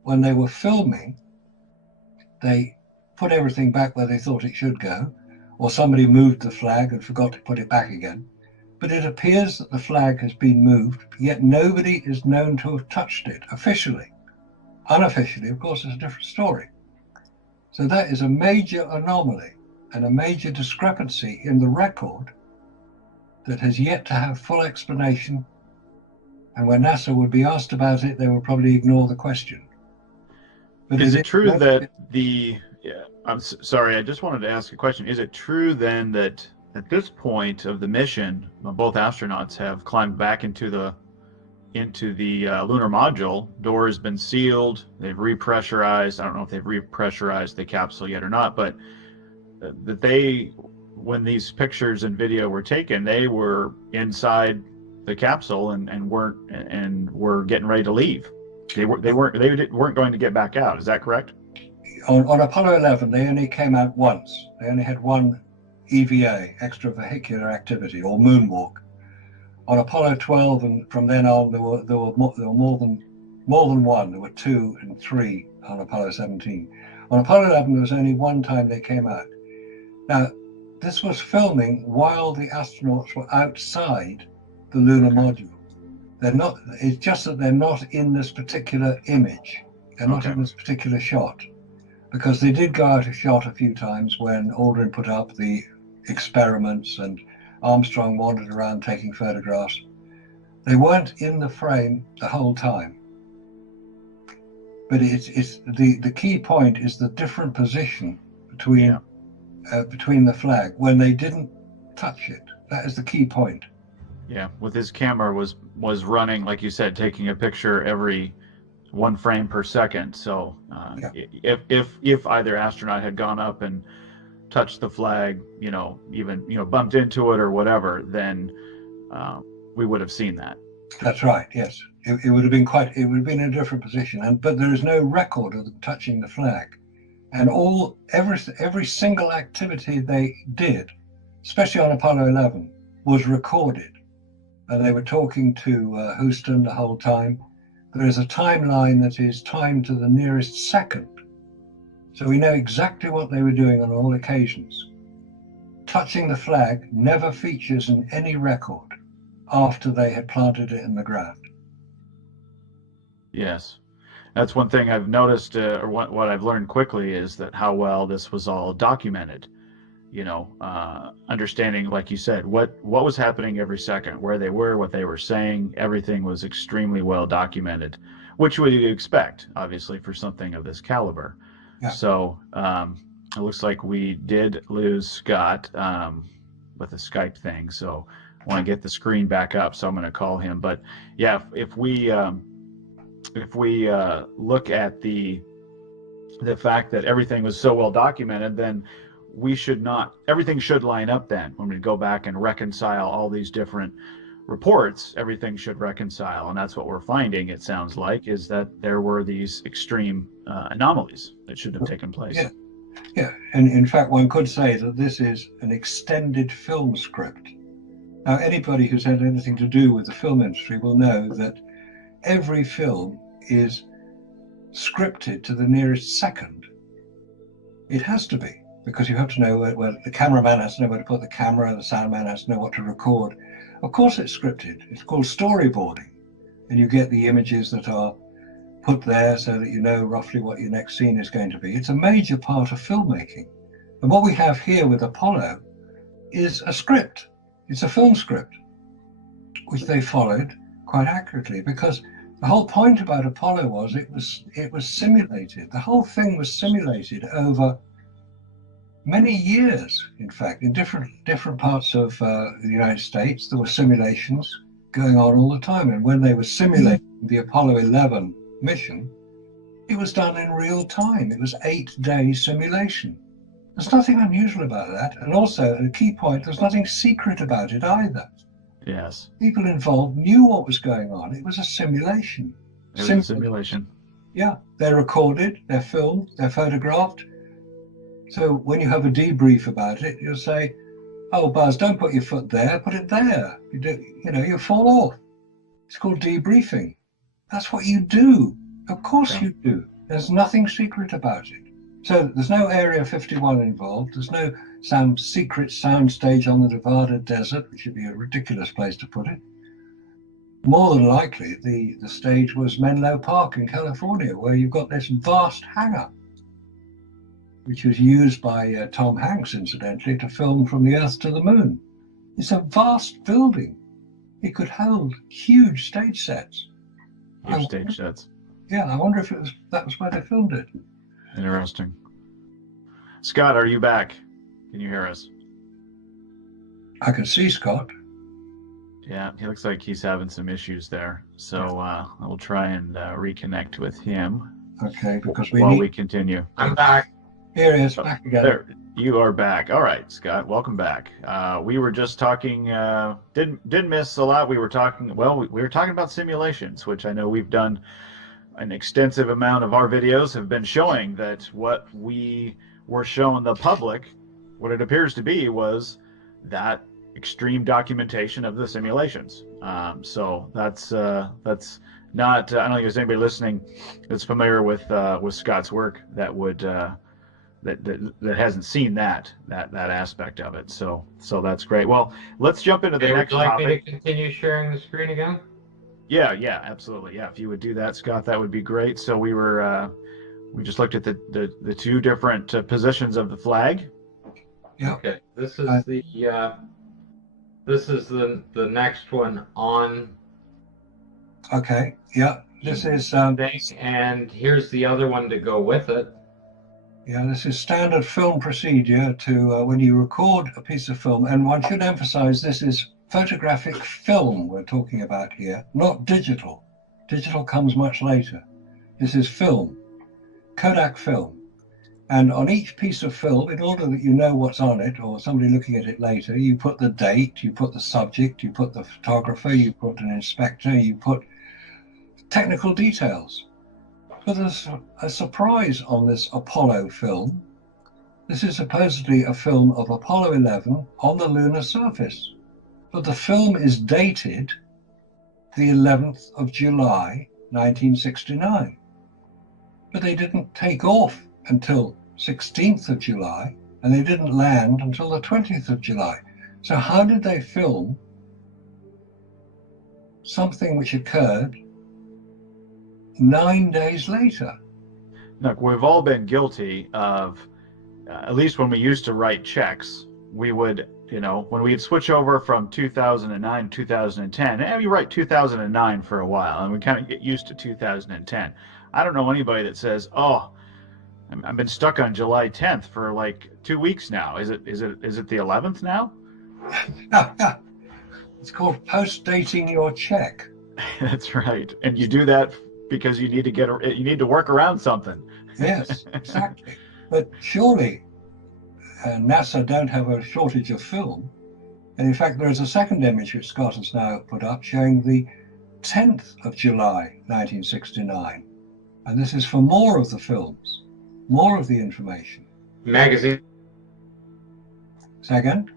When they were filming, they put everything back where they thought it should go, or somebody moved the flag and forgot to put it back again. But it appears that the flag has been moved, yet nobody is known to have touched it officially. Unofficially, of course, is a different story. So that is a major anomaly and a major discrepancy in the record that has yet to have full explanation. And when NASA would be asked about it, they will probably ignore the question. But is it true that sorry, I just wanted to ask a question. Is it true then that at this point of the mission, both astronauts have climbed back into the lunar module? Door has been sealed. They've repressurized. I don't know if they've repressurized the capsule yet or not, but that when these pictures and video were taken, they were inside the capsule and were getting ready to leave. They weren't going to get back out. Is that correct? On Apollo 11, they only came out once. They only had one EVA, extravehicular activity, or moonwalk. On Apollo 12 and from then on, there were more than one. There were 2 and 3 on Apollo 17. On Apollo 11, there was only one time they came out. Now, this was filming while the astronauts were outside the lunar module. They're not. It's just that they're not in this particular image. They're not in this particular shot, because they did go out of shot a few times when Aldrin put up the experiments and Armstrong wandered around taking photographs. They weren't in the frame the whole time. But it's the key point is the different position between the flag when they didn't touch it. That is the key point. Yeah, with his camera was running, like you said, taking a picture every 1 frame per second. So if either astronaut had gone up and touched the flag, bumped into it or whatever, then we would have seen that. That's right. Yes, it would have been it would have been in a different position. But there is no record of them touching the flag, and every single activity they did, especially on Apollo 11, was recorded. And they were talking to Houston the whole time. There is a timeline that is timed to the nearest second. So we know exactly what they were doing on all occasions. Touching the flag never features in any record after they had planted it in the ground. Yes. That's one thing I've noticed, or what I've learned quickly, is that how well this was all documented. understanding, like you said, what was happening every second, where they were, what they were saying. Everything was extremely well documented, which we expect, obviously, for something of this caliber. Yeah. So it looks like we did lose Scott with the Skype thing. So I want to get the screen back up. So I'm going to call him. But yeah, if we look at the fact that everything was so well documented, then everything should line up. Then when we go back and reconcile all these different reports, everything should reconcile. And that's what we're finding, it sounds like, is that there were these extreme anomalies that shouldn't have taken place. Yeah. And in fact, one could say that this is an extended film script. Now, anybody who's had anything to do with the film industry will know that every film is scripted to the nearest second. It has to be, because you have to know where the cameraman has to know where to put the camera, the sound man has to know what to record. Of course it's scripted. It's called storyboarding. And you get the images that are put there so that you know roughly what your next scene is going to be. It's a major part of filmmaking. And what we have here with Apollo is a script. It's a film script, which they followed quite accurately, because the whole point about Apollo was it was simulated. The whole thing was simulated over many years. In fact, in different parts of the United States, there were simulations going on all the time. And when they were simulating the Apollo 11 mission, it was done in real time. It was 8-day simulation. There's nothing unusual about that. And also, a key point, there's nothing secret about it either. Yes. People involved knew what was going on. It was a simulation. It was a simulation. Yeah, they're recorded, they're filmed, they're photographed. So when you have a debrief about it, you'll say, "Oh, Buzz, don't put your foot there, put it there." You fall off. It's called debriefing. That's what you do. Of course you do. There's nothing secret about it. So there's no Area 51 involved. There's no some secret soundstage on the Nevada desert, which would be a ridiculous place to put it. More than likely, the stage was Menlo Park in California, where you've got this vast hangar, which was used by Tom Hanks, incidentally, to film From the Earth to the Moon. It's a vast building. It could hold huge stage sets. Huge stage sets. Yeah, I wonder if that was where they filmed it. Interesting. Scott, are you back? Can you hear us? I can see Scott. Yeah, he looks like he's having some issues there. So I'll try and reconnect with him. Okay, because we continue. I'm back. Here he is, back again. There, you are back. All right, Scott, welcome back. We were just talking. Didn't miss a lot. We were talking. Well, we were talking about simulations, which I know we've done. An extensive amount of our videos have been showing that what we were showing the public, what it appears to be, was that extreme documentation of the simulations. So that's not. I don't think there's anybody listening that's familiar with Scott's work that would that hasn't seen that aspect of it. So that's great. Well, let's jump into the next topic. Would you like me to continue sharing the screen again? Yeah, absolutely. Yeah, if you would do that, Scott, that would be great. So we just looked at the two different positions of the flag. Yeah. Okay. This is the next one on. Okay. Yeah. This is and here's the other one to go with it. Yeah, this is standard film procedure to when you record a piece of film, and one should emphasize this is photographic film we're talking about here, not digital. Digital comes much later. This is film, Kodak film. And on each piece of film, in order that you know what's on it, or somebody looking at it later, you put the date, you put the subject, you put the photographer, you put an inspector, you put technical details. But there's a surprise on this Apollo film. This is supposedly a film of Apollo 11 on the lunar surface. But the film is dated the 11th of July, 1969. But they didn't take off until 16th of July, and they didn't land until the 20th of July. So how did they film something which occurred 9 days later? Look, we've all been guilty of at least when we used to write checks, we would, when we'd switch over from 2009 to 2010, and we write 2009 for a while, and we kind of get used to 2010. I don't know anybody that says, "Oh, I've been stuck on July 10th for like 2 weeks now. Is it the 11th now?" It's called post-dating your check. That's right, and you do that because you need to work around something. Yes, exactly. But surely NASA don't have a shortage of film. And in fact, there is a second image which Scott has now put up showing the 10th of July 1969. And this is for more of the films, more of the information. Magazine. Second.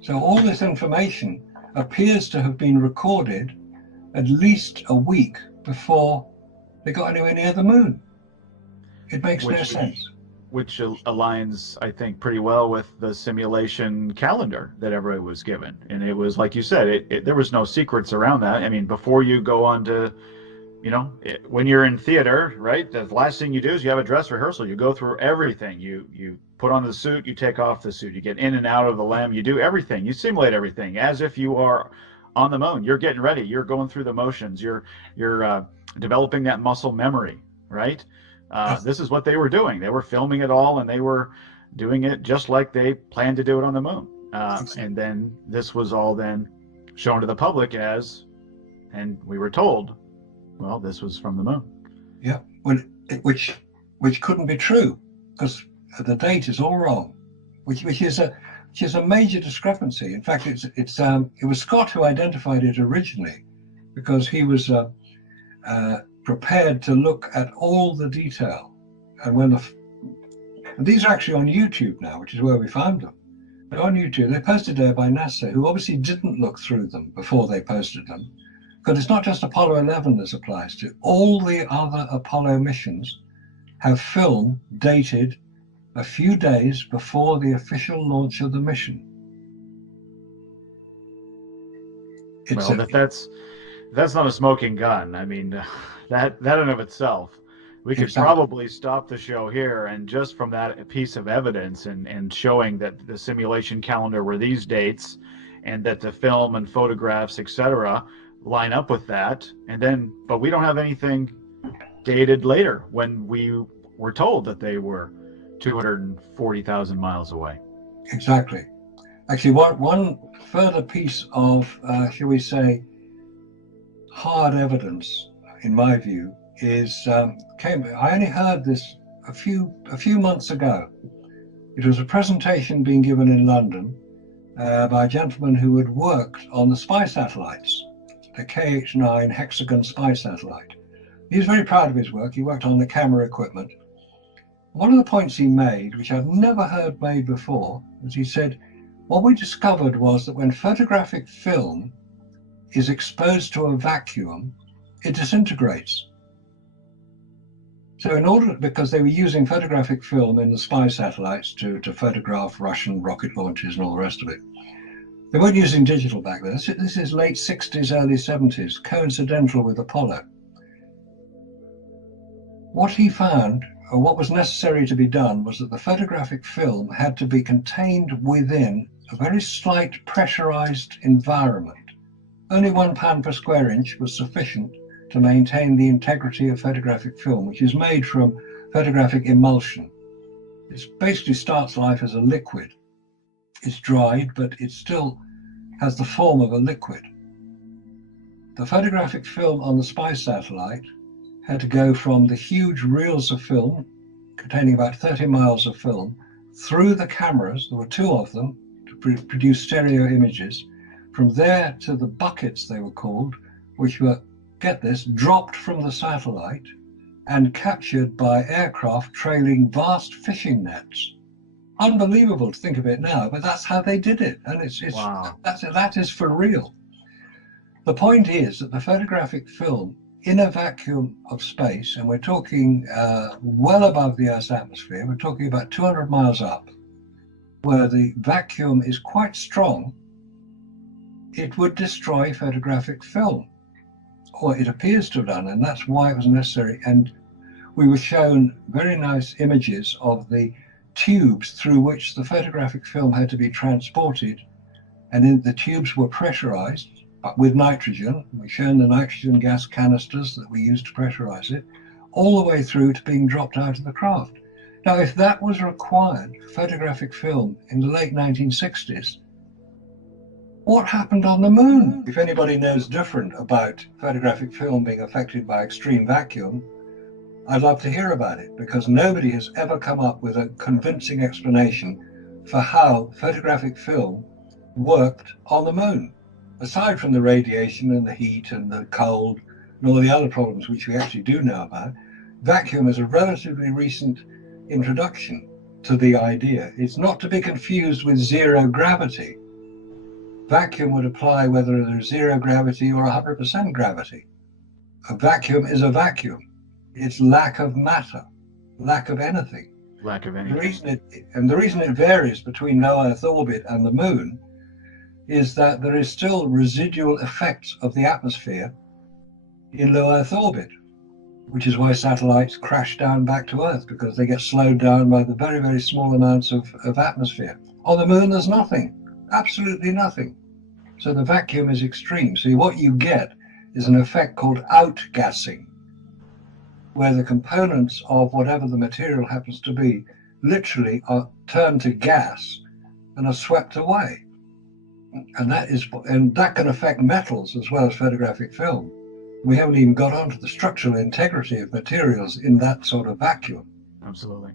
So all this information appears to have been recorded at least a week before they got anywhere near the moon. It makes no sense. Which aligns, I think, pretty well with the simulation calendar that everybody was given. And it was, like you said, there was no secrets around that. I mean, before you go on to, when you're in theater, right, the last thing you do is you have a dress rehearsal. You go through everything. You put on the suit, you take off the suit, you get in and out of the LEM, you do everything. You simulate everything as if you are on the moon. You're getting ready. You're going through the motions. You're developing that muscle memory, right? This is what they were doing. They were filming it all, and they were doing it just like they planned to do it on the moon. And then this was all then shown to the public and we were told, well, this was from the moon. Yeah, which couldn't be true because the date is all wrong, which is a major discrepancy. In fact, it was Scott who identified it originally because he was prepared to look at all the detail. And and these are actually on YouTube now, which is where we found them. They're on YouTube. They're posted there by NASA, who obviously didn't look through them before they posted them. Because it's not just Apollo 11 this applies to. All the other Apollo missions have film dated a few days before the official launch of the mission. That's not a smoking gun. I mean, that in and of itself, we could probably stop the show here, and just from that piece of evidence and showing that the simulation calendar were these dates, and that the film and photographs, etc., line up with that, but we don't have anything dated later when we were told that they were 240,000 miles away. Exactly. Actually, one further piece of, shall we say, hard evidence, in my view, is I only heard this a few months ago. It was a presentation being given in London by a gentleman who had worked on the spy satellites, the KH-9 hexagon spy satellite. He was very proud of his work. He worked on the camera equipment. One of the points he made, which I'd never heard made before, was he said, what we discovered was that when photographic film is exposed to a vacuum, it disintegrates. So because they were using photographic film in the spy satellites to photograph Russian rocket launches and all the rest of it. They weren't using digital back then. This is late 60s, early 70s, coincidental with Apollo. What he found, or what was necessary to be done, was that the photographic film had to be contained within a very slight pressurized environment. Only 1 pound per square inch was sufficient to maintain the integrity of photographic film, which is made from photographic emulsion. It basically starts life as a liquid. It's dried, but it still has the form of a liquid. The photographic film on the spy satellite had to go from the huge reels of film, containing about 30 miles of film, through the cameras, there were 2 of them, to produce stereo images, from there to the buckets, they were called, which were, get this, dropped from the satellite and captured by aircraft trailing vast fishing nets. Unbelievable to think of it now, but that's how they did it, and Wow. that is for real. The point is that the photographic film in a vacuum of space, and we're talking well above the Earth's atmosphere, we're talking about 200 miles up, where the vacuum is quite strong, it would destroy photographic film, or it appears to have done, and that's why it was necessary. And we were shown very nice images of the tubes through which the photographic film had to be transported, and then the tubes were pressurized with nitrogen. We've shown the nitrogen gas canisters that we used to pressurize it, all the way through to being dropped out of the craft. Now, if that was required photographic film in the late 1960s, what happened on the moon? If anybody knows different about photographic film being affected by extreme vacuum, I'd love to hear about it, because nobody has ever come up with a convincing explanation for how photographic film worked on the moon. Aside from the radiation and the heat and the cold and all the other problems which we actually do know about, vacuum is a relatively recent introduction to the idea. It's not to be confused with zero gravity. Vacuum would apply whether there's zero gravity or 100% gravity. A vacuum is a vacuum. It's lack of matter, lack of anything. Lack of anything. The reason it varies between low Earth orbit and the moon is that there is still residual effects of the atmosphere in low Earth orbit, which is why satellites crash down back to Earth, because they get slowed down by the very, very small amounts of atmosphere. On the moon, there's nothing, absolutely nothing. So the vacuum is extreme. So what you get is an effect called outgassing, where the components of whatever the material happens to be literally are turned to gas and are swept away. And that can affect metals as well as photographic film. We haven't even got onto the structural integrity of materials in that sort of vacuum. Absolutely.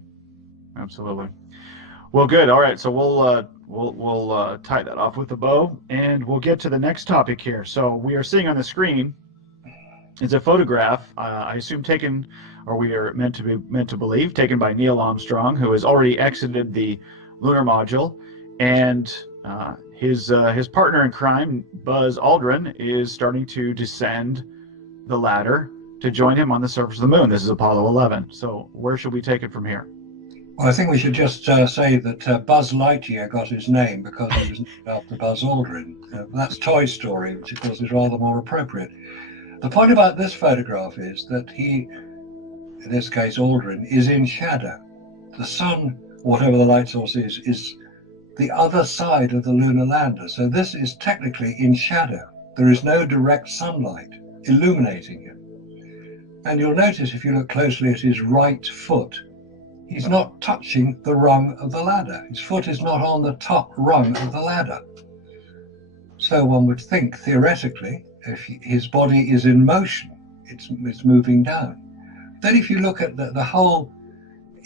Well, good. All right, so we'll tie that off with a bow, and we'll get to the next topic here. So we are seeing on the screen is a photograph, I assume taken, or we are meant to believe, taken by Neil Armstrong, who has already exited the lunar module, and his partner in crime, Buzz Aldrin, is starting to descend the ladder to join him on the surface of the moon. This is Apollo 11. So where should we take it from here? Well, I think we should just say that Buzz Lightyear got his name because he was named after Buzz Aldrin. That's Toy Story, which of course is rather more appropriate. The point about this photograph is that he, in this case Aldrin, is in shadow. The sun, whatever the light source is the other side of the lunar lander. So this is technically in shadow. There is no direct sunlight illuminating him. And you'll notice if you look closely at his right foot, he's not touching the rung of the ladder. His foot is not on the top rung of the ladder. So one would think, theoretically, if his body is in motion, it's moving down. Then if you look at the whole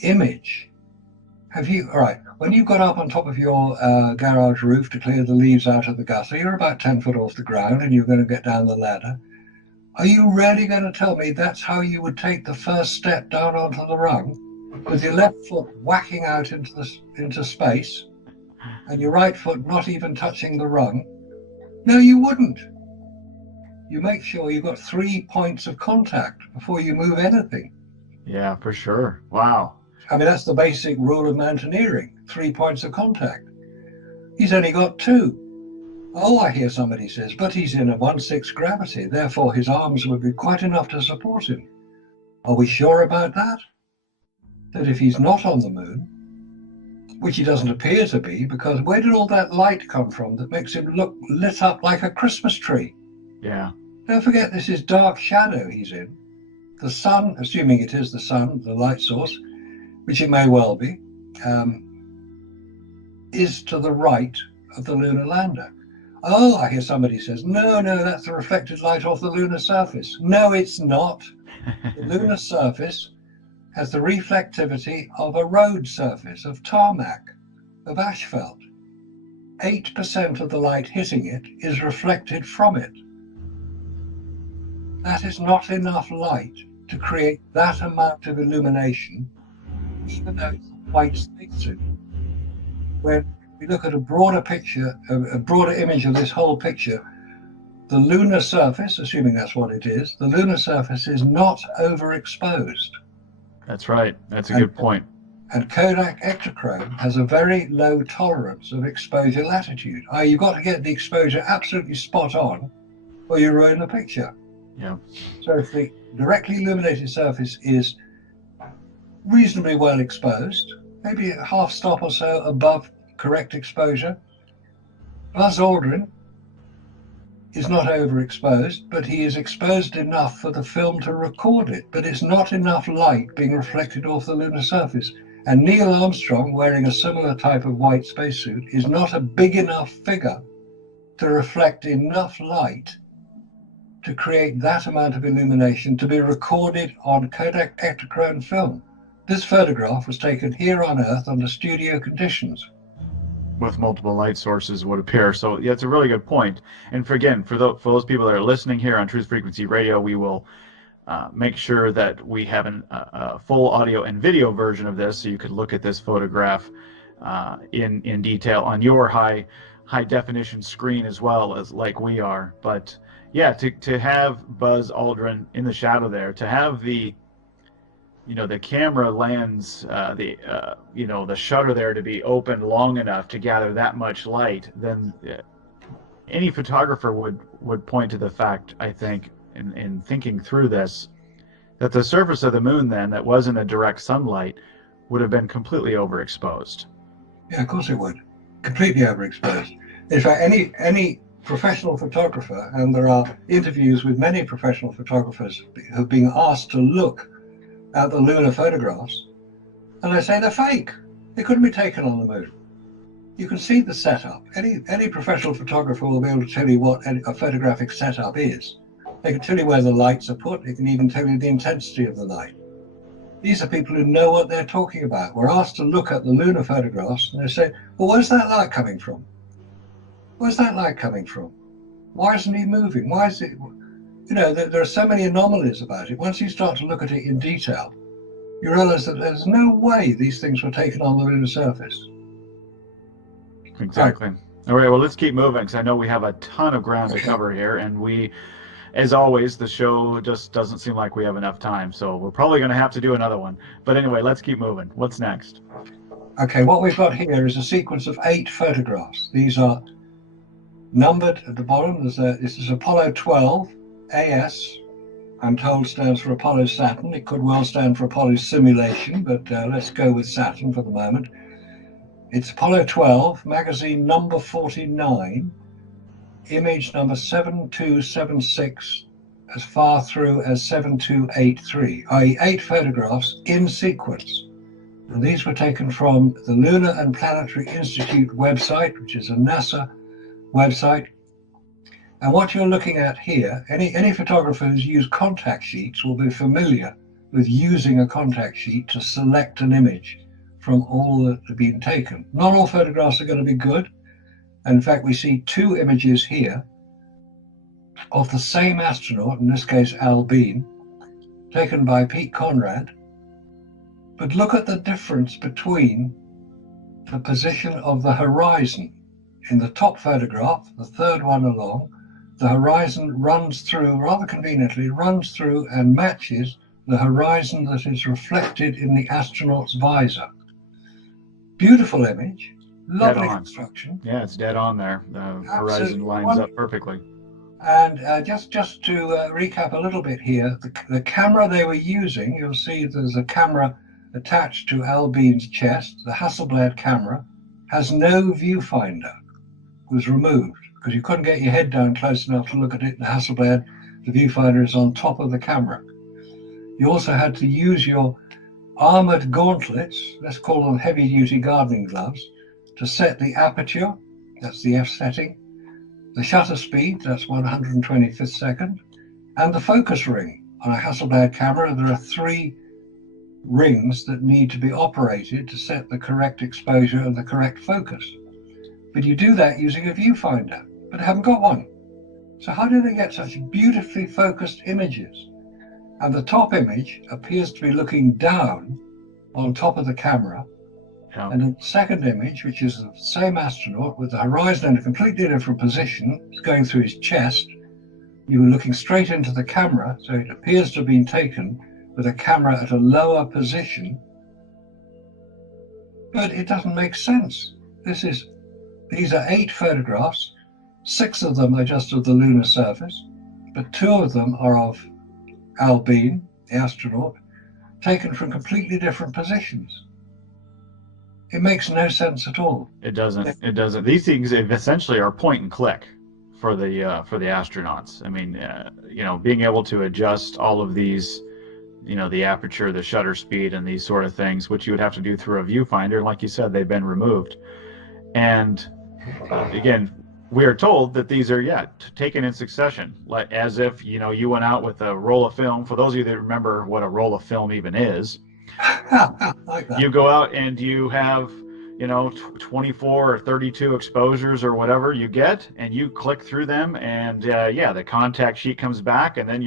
image, all right, when you got up on top of your garage roof to clear the leaves out of the gutter, you're about 10 foot off the ground and you're going to get down the ladder. Are you really going to tell me that's how you would take the first step down onto the rung, with your left foot whacking out into space and your right foot not even touching the rung? No, you wouldn't. You make sure you've got 3 points of contact before you move anything. Yeah, for sure. Wow. I mean, that's the basic rule of mountaineering, 3 points of contact. He's only got 2. Oh, I hear somebody says, but he's in a 1/6 gravity, therefore his arms would be quite enough to support him. Are we sure about that? That if he's not on the moon, which he doesn't appear to be, because where did all that light come from that makes him look lit up like a Christmas tree? Yeah. Don't forget, this is dark shadow he's in. The sun, assuming it is the sun, the light source, which it may well be, is to the right of the lunar lander. Oh, I hear somebody says, no, that's the reflected light off the lunar surface. No, it's not. The lunar surface has the reflectivity of a road surface, of tarmac, of asphalt. 8% of the light hitting it is reflected from it. That is not enough light to create that amount of illumination, even though it's a white spacesuit. When we look at a broader picture, a broader image of this whole picture, the lunar surface, assuming that's what it is, the lunar surface is not overexposed. That's right. That's a good point. And Kodak Ektachrome has a very low tolerance of exposure latitude. You've got to get the exposure absolutely spot on, or you ruin the picture. Yeah. So if the directly illuminated surface is reasonably well exposed, maybe a half stop or so above correct exposure. Buzz Aldrin is not overexposed, but he is exposed enough for the film to record it. But it's not enough light being reflected off the lunar surface. And Neil Armstrong, wearing a similar type of white spacesuit, is not a big enough figure to reflect enough light to create that amount of illumination to be recorded on Kodak Ektachrome film. This photograph was taken here on Earth under studio conditions. With multiple light sources would appear. So yeah, it's a really good point. And for those people that are listening here on Truth Frequency Radio, we will make sure that we have a full audio and video version of this, so you could look at this photograph in detail on your high definition screen as well as like we are. But yeah, to have Buzz Aldrin in the shadow there, to have the camera lens, the shutter there to be open long enough to gather that much light, then any photographer would point to the fact, I think, in thinking through this, that the surface of the moon then, that wasn't a direct sunlight, would have been completely overexposed. Yeah, of course it would. Completely overexposed. In fact, any professional photographer, and there are interviews with many professional photographers who've been asked to look at the lunar photographs, and they say they're fake. They couldn't be taken on the moon. You can see the setup. Any professional photographer will be able to tell you what a photographic setup is. They can tell you where the lights are put. They can even tell you the intensity of the light. These are people who know what they're talking about. We're asked to look at the lunar photographs, and they say, well, where's that light coming from? Where's that light coming from? Why isn't he moving? Why is it? There are so many anomalies about it. Once you start to look at it in detail, you realize that there's no way these things were taken on the lunar surface. Exactly. All right, well, let's keep moving, because I know we have a ton of ground to cover here, and we, as always, the show just doesn't seem like we have enough time, so we're probably going to have to do another one. But anyway, let's keep moving. What's next? Okay, what we've got here is a sequence of 8 photographs. These are numbered at the bottom. This is Apollo 12. AS, I'm told, stands for Apollo Saturn. It could well stand for Apollo Simulation, but let's go with Saturn for the moment. It's Apollo 12, magazine number 49, image number 7276, as far through as 7283, i.e. 8 photographs in sequence. And these were taken from the Lunar and Planetary Institute website, which is a NASA website. And what you're looking at here, any photographer who's used contact sheets will be familiar with using a contact sheet to select an image from all that have been taken. Not all photographs are going to be good. In fact, we see 2 images here of the same astronaut, in this case Al Bean, taken by Pete Conrad. But look at the difference between the position of the horizon. In the top photograph, the third one along, the horizon runs through, rather conveniently, and matches the horizon that is reflected in the astronaut's visor. Beautiful image, lovely construction. Yeah, it's dead on there. The horizon lines up perfectly. And just to recap a little bit here, the camera they were using, you'll see there's a camera attached to Al Bean's chest. The Hasselblad camera has no viewfinder. It was removed because you couldn't get your head down close enough to look at it. The Hasselblad, the viewfinder is on top of the camera. You also had to use your armored gauntlets, let's call them heavy-duty gardening gloves, to set the aperture, that's the F setting, the shutter speed, that's 125th second, and the focus ring. On a Hasselblad camera, there are 3 rings that need to be operated to set the correct exposure and the correct focus. But you do that using a viewfinder, but I haven't got one. So how do they get such beautifully focused images? And the top image appears to be looking down on top of the camera. Yeah. And the second image, which is the same astronaut with the horizon in a completely different position, it's going through his chest. You were looking straight into the camera, so it appears to have been taken with a camera at a lower position. But it doesn't make sense. These are 8 photographs. 6 of them are just of the lunar surface, but 2 of them are of Al Bean, the astronaut. taken from completely different positions. It makes no sense at all. It doesn't. It doesn't. These things essentially are point and click for the astronauts. I mean, being able to adjust all of these, the aperture, the shutter speed, and these sort of things, which you would have to do through a viewfinder. And like you said, they've been removed. And again, we are told that these are taken in succession, like as if you went out with a roll of film. For those of you that remember what a roll of film even is, Like that. you go out and you have 24 or 32 exposures or whatever you get, and you click through them, and the contact sheet comes back, and then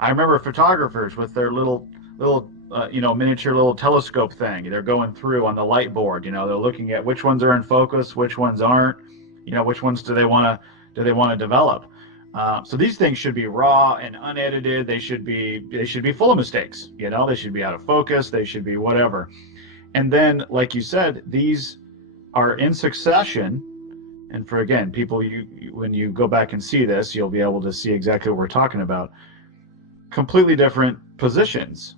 I remember photographers with their little miniature little telescope thing. They're going through on the light board. They're looking at which ones are in focus, which ones aren't. Which ones do they want to develop. So these things should be raw and unedited. They should be full of mistakes. They should be out of focus. They should be whatever. And then, like you said, these are in succession. And for, again, people, when you go back and see this, you'll be able to see exactly what we're talking about. Completely different positions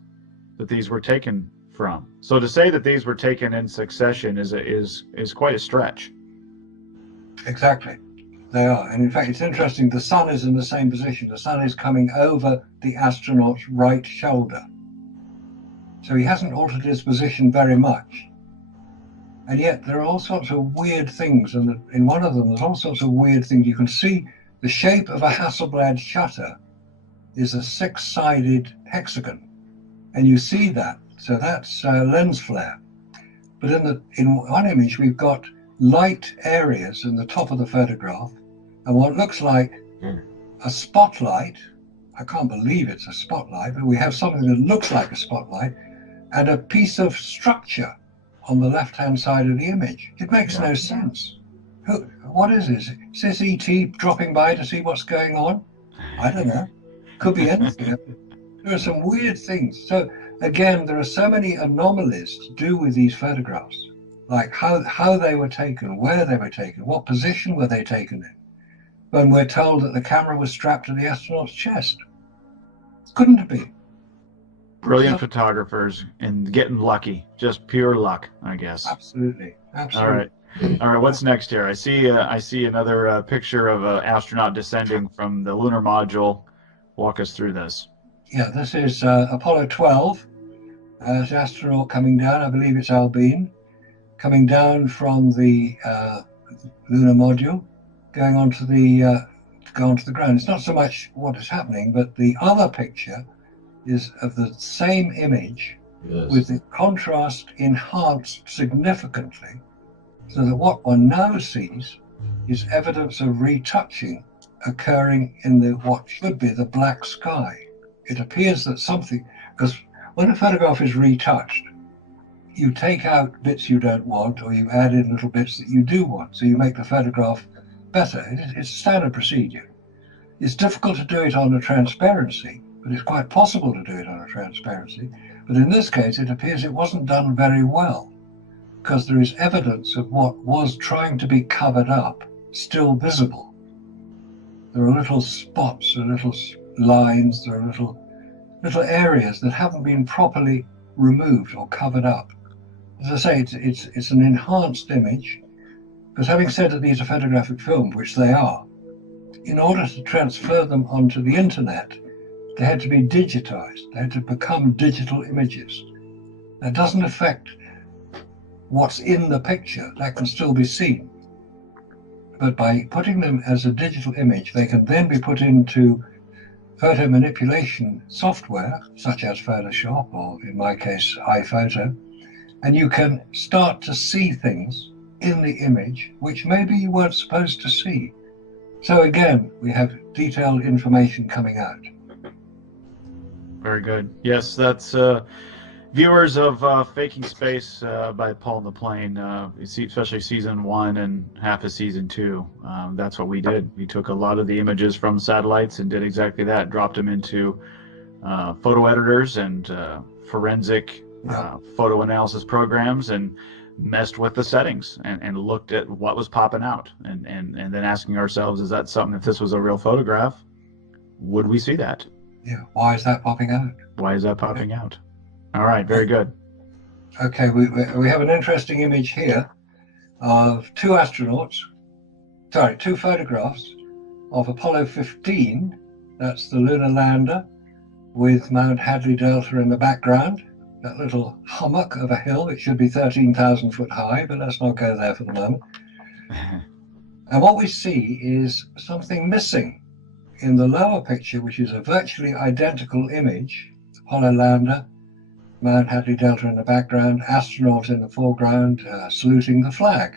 that these were taken from. So to say that these were taken in succession is quite a stretch. Exactly. They are. And in fact, it's interesting. The sun is in the same position. The sun is coming over the astronaut's right shoulder. So he hasn't altered his position very much. And yet there are all sorts of weird things. And in one of them, there's all sorts of weird things. You can see the shape of a Hasselblad shutter is a 6-sided hexagon. And you see that. So that's lens flare. But in one image, we've got light areas in the top of the photograph and what looks like a spotlight. I can't believe it's a spotlight, but we have something that looks like a spotlight and a piece of structure on the left-hand side of the image. It makes no sense. What is this? Is this ET dropping by to see what's going on? I don't know. Could be anything. There are some weird things. So again, there are so many anomalies to do with these photographs. Like how they were taken, where they were taken, what position were they taken in, when we're told that the camera was strapped to the astronaut's chest. Couldn't it be? Brilliant photographers and getting lucky, just pure luck, I guess. Absolutely. All right. What's next here? I see another picture of an astronaut descending from the lunar module. Walk us through this. Yeah, this is Apollo 12. The astronaut coming down. I believe it's Albine. Coming down from the lunar module, going onto the ground. It's not so much what is happening, but the other picture is of the same image with the contrast enhanced significantly, so that what one now sees is evidence of retouching occurring in what should be the black sky. It appears that something, because when a photograph is retouched, you take out bits you don't want, or you add in little bits that you do want, so you make the photograph better. It's standard procedure. It's difficult to do it on a transparency, but it's quite possible to do it on a transparency. But in this case, it appears it wasn't done very well, because there is evidence of what was trying to be covered up still visible. There are little spots, there are little lines, there are little areas that haven't been properly removed or covered up. As I say, it's an enhanced image, because having said that these are photographic films, which they are, in order to transfer them onto the internet, they had to be digitized. They had to become digital images. That doesn't affect what's in the picture. That can still be seen. But by putting them as a digital image, they can then be put into photo manipulation software, such as Photoshop, or in my case, iPhoto, and you can start to see things in the image which maybe you weren't supposed to see. So again, we have detailed information coming out. Very good. Yes, that's viewers of Faking Space by Paul and the Plane, especially season 1 and half of season 2. That's what we did. We took a lot of the images from satellites and did exactly that, dropped them into photo editors and forensic photo analysis programs, and messed with the settings and looked at what was popping out, and then asking ourselves, is that something, if this was a real photograph, would we see that? Yeah, why is that popping out? Why is that popping out? All right, very good. Okay, we have an interesting image here of two photographs of Apollo 15. That's the lunar lander with Mount Hadley Delta in the background. That little hummock of a hill. It should be 13,000 foot high, but let's not go there for the moment. And what we see is something missing in the lower picture, which is a virtually identical image. Apollo lander, Mount Hadley Delta in the background, astronaut in the foreground, saluting the flag.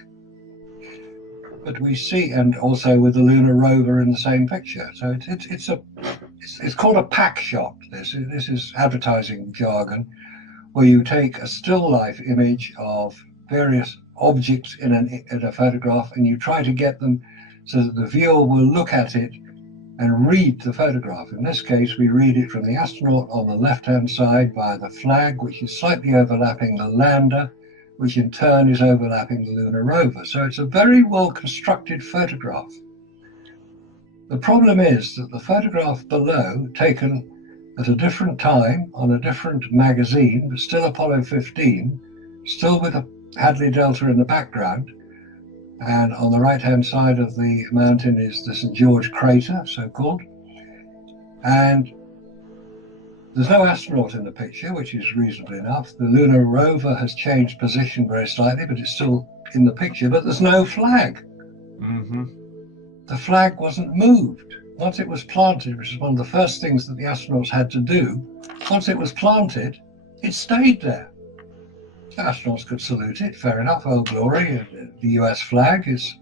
But we see, and also with the lunar rover in the same picture. So it's called a pack shot. This is advertising jargon, where you take a still life image of various objects in a photograph, and you try to get them so that the viewer will look at it and read the photograph. In this case, we read it from the astronaut on the left-hand side via the flag, which is slightly overlapping the lander, which in turn is overlapping the lunar rover. So it's a very well-constructed photograph. The problem is that the photograph below, taken at a different time on a different magazine, but still Apollo 15, still with a Hadley Delta in the background, and on the right-hand side of the mountain is the St. George crater, so-called. And there's no astronaut in the picture, which is reasonable enough. The lunar rover has changed position very slightly, but it's still in the picture. But there's no flag. Mm-hmm. The flag wasn't moved. Once it was planted, which is one of the first things that the astronauts had to do, once it was planted, it stayed there. The astronauts could salute it, fair enough, oh glory, the US flag is,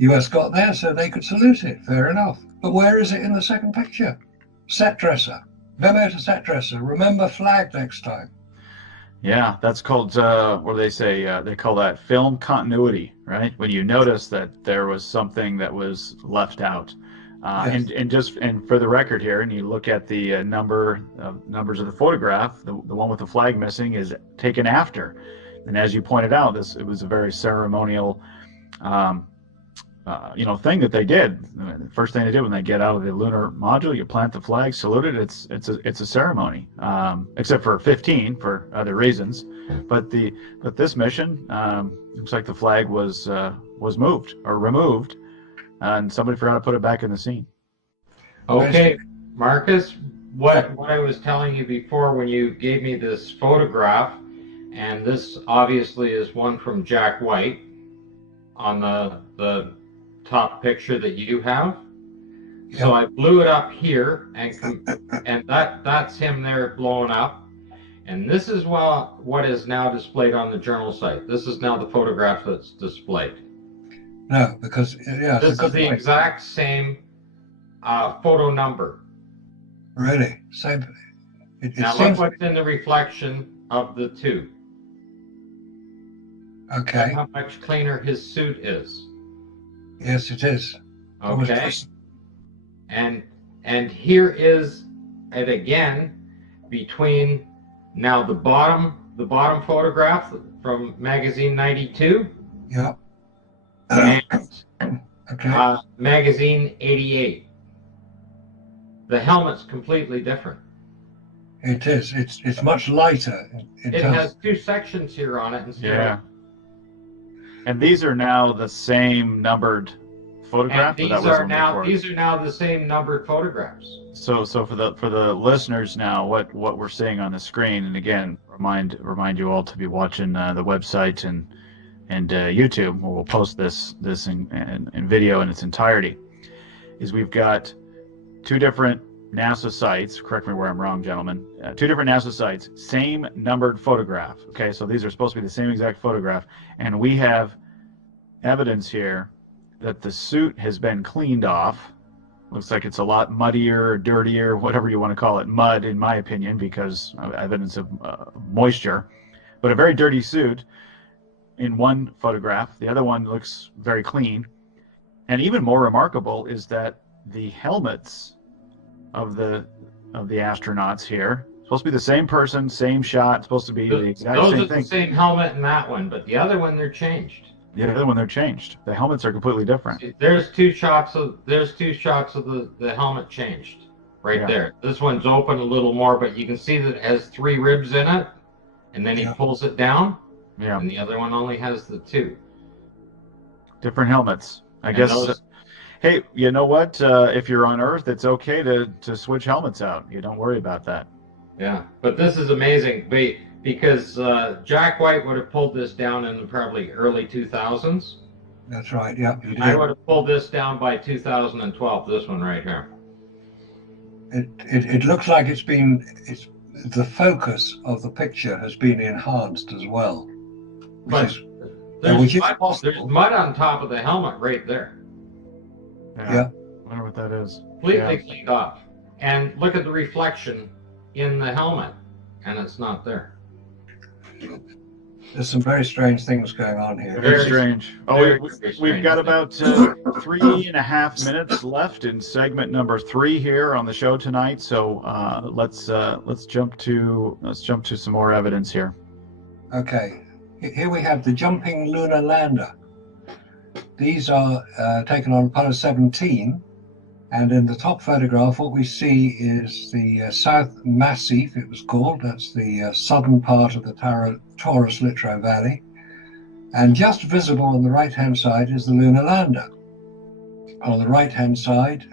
US got there, so they could salute it, fair enough. But where is it in the second picture? Set dresser, memo to set dresser, remember flag next time. Yeah, that's called, what do they say? They call that film continuity, right? When you notice that there was something that was left out. Yes. And for the record here, and you look at the numbers of the photograph, the one with the flag missing is taken after. And as you pointed out, it was a very ceremonial, thing that they did. The first thing they did when they get out of the lunar module, you plant the flag, salute it. It's a ceremony, except for 15 for other reasons. But this mission looks like the flag was moved or removed. And somebody forgot to put it back in the scene. Okay, Marcus, what I was telling you before when you gave me this photograph, and this obviously is one from Jack White on the top picture that you have. Yep. So I blew it up here, and that's him there blowing up. And this is what is now displayed on the journal site. This is now the photograph that's displayed. No, because this is the exact same photo number. Really? Same. Now look what's in the reflection of the two. Okay. Look how much cleaner his suit is. Yes, it is. Okay. And here is it again between now the bottom photograph from magazine 92. Yeah. And okay. magazine 88. The helmet's completely different. It is. It's much lighter. It has two sections here on it. Yeah. And these are now the same numbered photograph. And these are now the same numbered photographs. So for the listeners now, what we're seeing on the screen, and again, remind you all to be watching the website and YouTube, where we'll post this in video in its entirety, is we've got two different NASA sites. Correct me where I'm wrong, gentlemen. Two different NASA sites, same numbered photograph. Okay, so these are supposed to be the same exact photograph, and we have evidence here that the suit has been cleaned off. Looks like it's a lot muddier, dirtier, whatever you want to call it. Mud, in my opinion, because of evidence of moisture. But a very dirty suit in one photograph. The other one looks very clean. And even more remarkable is that the helmets of the astronauts here, supposed to be the same person, same shot, supposed to be the exact same thing. Those are the same helmet in that one, but the other one they're changed. The other one they're changed. The helmets are completely different. There's two shots of the helmet changed. right Yeah. there. This one's open a little more, but you can see that it has 3 ribs in it, and then he Yeah. pulls it down, Yeah. and the other one only has the 2. Different helmets. I And guess. those, Hey, you know what? If you're on Earth, it's okay to switch helmets out. You don't worry about that. yeah. But this is amazing because Jack White would have pulled this down in the probably early 2000s. That's right. Yeah, he I did. would have pulled this down by 2012, this one right here. It looks like it's the focus of the picture has been enhanced as well. But Which is there's possible. mud on top of the helmet right there. Yeah. I wonder what that is. Completely cleaned off. And look at the reflection in the helmet, and it's not there. There's some very strange things going on here. Very strange. Oh, very we've strange. got about 3.5 minutes left in segment number 3 here on the show tonight. So let's jump to some more evidence here. Okay, here we have the jumping lunar lander. These are taken on Apollo 17, and in the top photograph, what we see is the South Massif, it was called. That's the southern part of the Taurus-Littrow Valley. And just visible on the right-hand side is the lunar lander. On the right-hand side,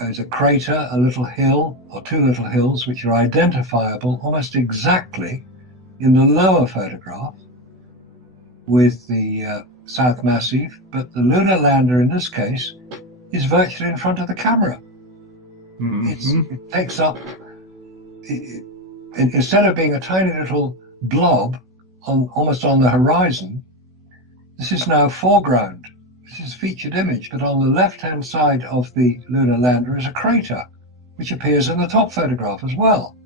there's a crater, a little hill, or 2 little hills, which are identifiable almost exactly in the lower photograph with the South Massif, but the lunar lander in this case is virtually in front of the camera. Mm-hmm. It takes up, instead of being a tiny little blob almost on the horizon, this is now foreground. This is a featured image, but on the left-hand side of the lunar lander is a crater, which appears in the top photograph as well.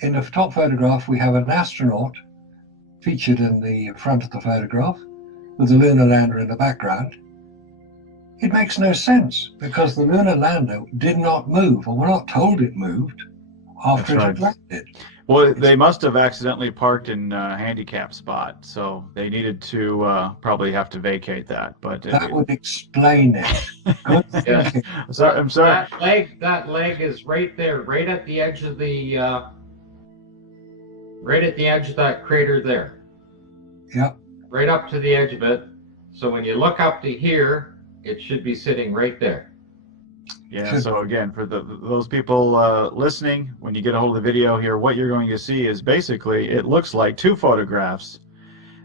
In the top photograph, we have an astronaut featured in the front of the photograph with the lunar lander in the background. It makes no sense because the lunar lander did not move, or we're not told it moved after it had landed. Well, they must have accidentally parked in a handicap spot, so they needed to probably have to vacate that. But that would explain it. Good thinking. I'm sorry. That leg is right there, right at the edge of that crater there. Yep. Right up to the edge of it. So when you look up to here, it should be sitting right there. Yeah, so again, for those people listening, when you get a hold of the video here, what you're going to see is basically, it looks like 2 photographs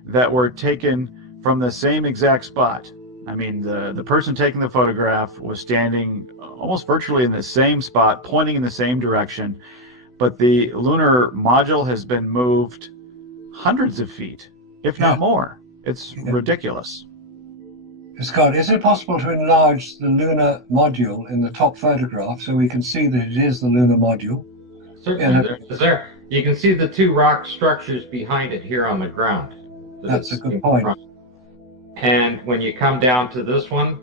that were taken from the same exact spot. I mean, the person taking the photograph was standing almost virtually in the same spot, pointing in the same direction, but the lunar module has been moved hundreds of feet, if not more. It's ridiculous. Scott, is it possible to enlarge the lunar module in the top photograph so we can see that it is the lunar module? Certainly, there. You can see the 2 rock structures behind it here on the ground. That's a good point. And when you come down to this one,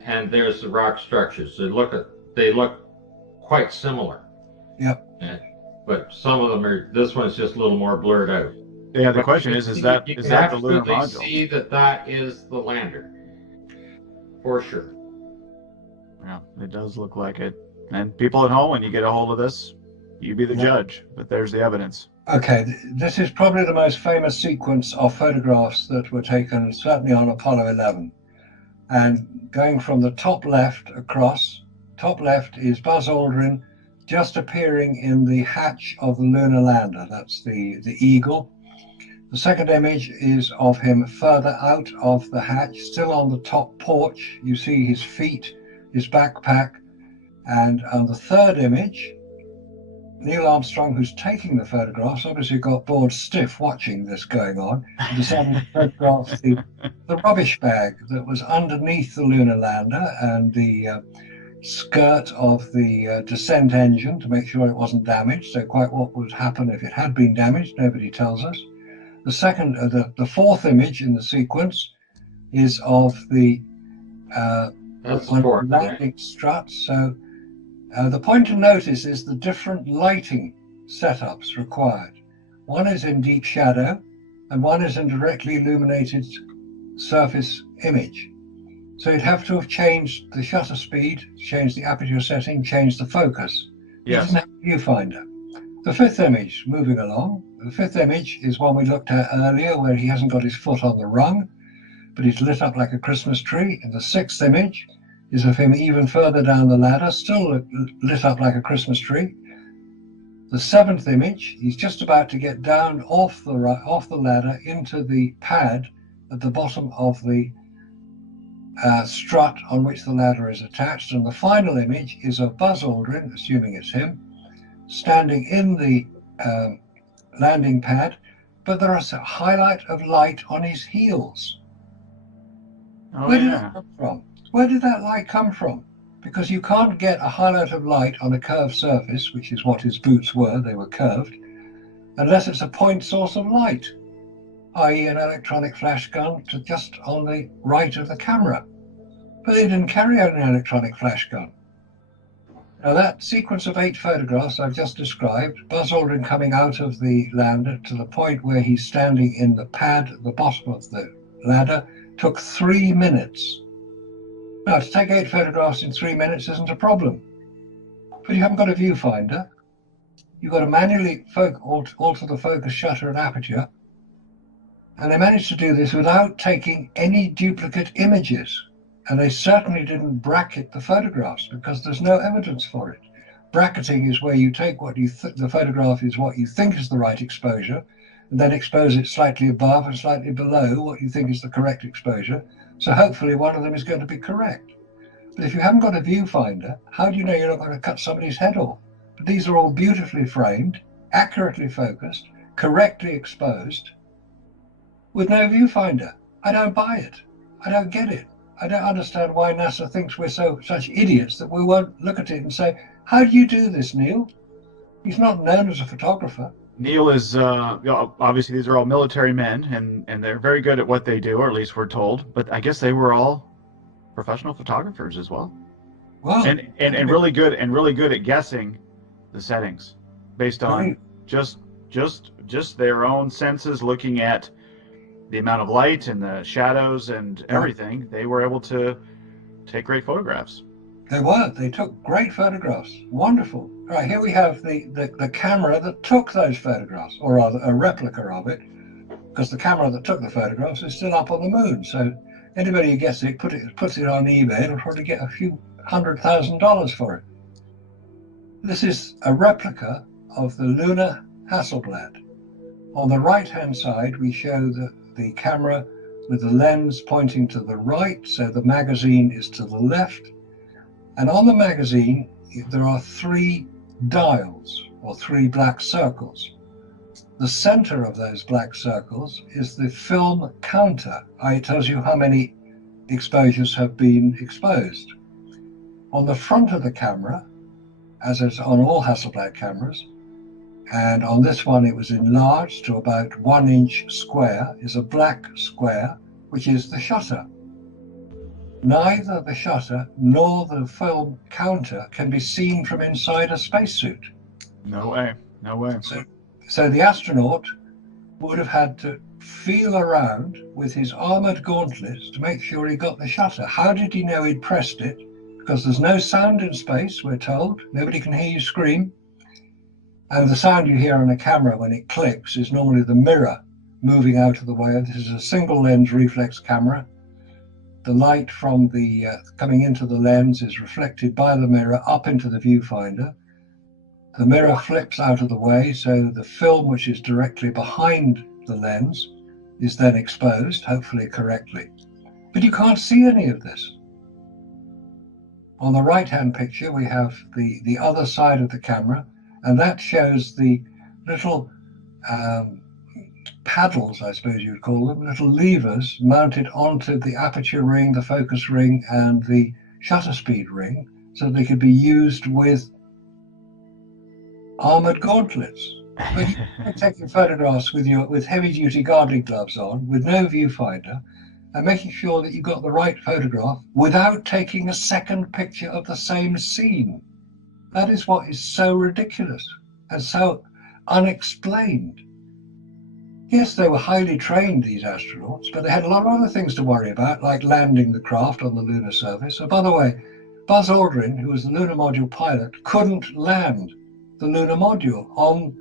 and there's the rock structures. They look quite similar. Yep. But some of them this one's just a little more blurred out. Yeah, the question is that the lunar module? You can see that is the lander. For sure. Yeah, it does look like it. And people at home, when you get a hold of this, you be the judge. But there's the evidence. Okay, this is probably the most famous sequence of photographs that were taken, certainly on Apollo 11. And going from the top left across, top left is Buzz Aldrin just appearing in the hatch of the lunar lander. That's the Eagle. The second image is of him further out of the hatch, still on the top porch. You see his feet, his backpack. And on the third image, Neil Armstrong, who's taking the photographs, obviously got bored stiff watching this going on, decided to photograph the rubbish bag that was underneath the lunar lander and the skirt of the descent engine to make sure it wasn't damaged. So quite what would happen if it had been damaged, nobody tells us. The fourth image in the sequence is of the landing strut. So the point to notice is the different lighting setups required. One is in deep shadow, and one is in directly illuminated surface image. So you'd have to have changed the shutter speed, changed the aperture setting, changed the focus. He Yes. didn't have a viewfinder. The fifth image, moving along. The fifth image is one we looked at earlier, where he hasn't got his foot on the rung, but he's lit up like a Christmas tree. And the sixth image is of him even further down the ladder, still lit up like a Christmas tree. The seventh image, he's just about to get down off the ladder into the pad at the bottom of the strut on which the ladder is attached. And the final image is of Buzz Aldrin, assuming it's him, standing in the landing pad, but there is a highlight of light on his heels. Oh, Where did yeah. that come from? Where did that light come from? Because you can't get a highlight of light on a curved surface, which is what his boots were, they were curved, unless it's a point source of light, i.e. an electronic flash gun to just on the right of the camera. But they didn't carry out an electronic flash gun. Now that sequence of 8 photographs I've just described, Buzz Aldrin coming out of the lander to the point where he's standing in the pad at the bottom of the ladder, took 3 minutes. Now, to take 8 photographs in 3 minutes isn't a problem. But you haven't got a viewfinder. You've got to manually alter the focus, shutter, and aperture. And they managed to do this without taking any duplicate images. And they certainly didn't bracket the photographs because there's no evidence for it. Bracketing is where you take what the photograph is what you think is the right exposure, and then expose it slightly above and slightly below what you think is the correct exposure. So hopefully one of them is going to be correct. But if you haven't got a viewfinder, how do you know you're not going to cut somebody's head off? But these are all beautifully framed, accurately focused, correctly exposed, with no viewfinder. I don't buy it. I don't get it. I don't understand why NASA thinks we're such idiots that we won't look at it and say, how do you do this, Neil? He's not known as a photographer. Neil is obviously these are all military men, and they're very good at what they do, or at least we're told. But I guess they were all professional photographers as well, Well, and really good at guessing the settings based on just their own senses, looking at the amount of light and the shadows and everything. They were able to take great photographs. They took great photographs. Wonderful. All right, here we have the camera that took those photographs, or rather a replica of it, because the camera that took the photographs is still up on the moon. So anybody who gets it, puts it on eBay, will probably get a few $100,000 for it. This is a replica of the lunar Hasselblad. On the right-hand side, we show the camera with the lens pointing to the right, so the magazine is to the left. And on the magazine, there are 3 dials, or 3 black circles. The center of those black circles is the film counter. It tells you how many exposures have been exposed. On the front of the camera, as is on all Hasselblad cameras, and on this one it was enlarged to about 1 inch square, is a black square, which is the shutter. Neither the shutter nor the film counter can be seen from inside a spacesuit. No way. So the astronaut would have had to feel around with his armored gauntlets to make sure he got the shutter. How did he know he'd pressed it? Because there's no sound in space, we're told. Nobody can hear you scream. And the sound you hear on a camera when it clicks is normally the mirror moving out of the way. This is a single lens reflex camera. The light from the coming into the lens is reflected by the mirror up into the viewfinder. The mirror flips out of the way, so the film which is directly behind the lens is then exposed, hopefully correctly. But you can't see any of this. On the right-hand picture, we have the other side of the camera, and that shows the little paddles, I suppose you'd call them, little levers mounted onto the aperture ring, the focus ring, and the shutter speed ring, so they could be used with armored gauntlets. But you're taking photographs with heavy-duty gardening gloves on, with no viewfinder, and making sure that you got the right photograph without taking a second picture of the same scene. That is what is so ridiculous and so unexplained. Yes, they were highly trained, these astronauts, but they had a lot of other things to worry about, like landing the craft on the lunar surface. And by the way, Buzz Aldrin, who was the lunar module pilot, couldn't land the lunar module on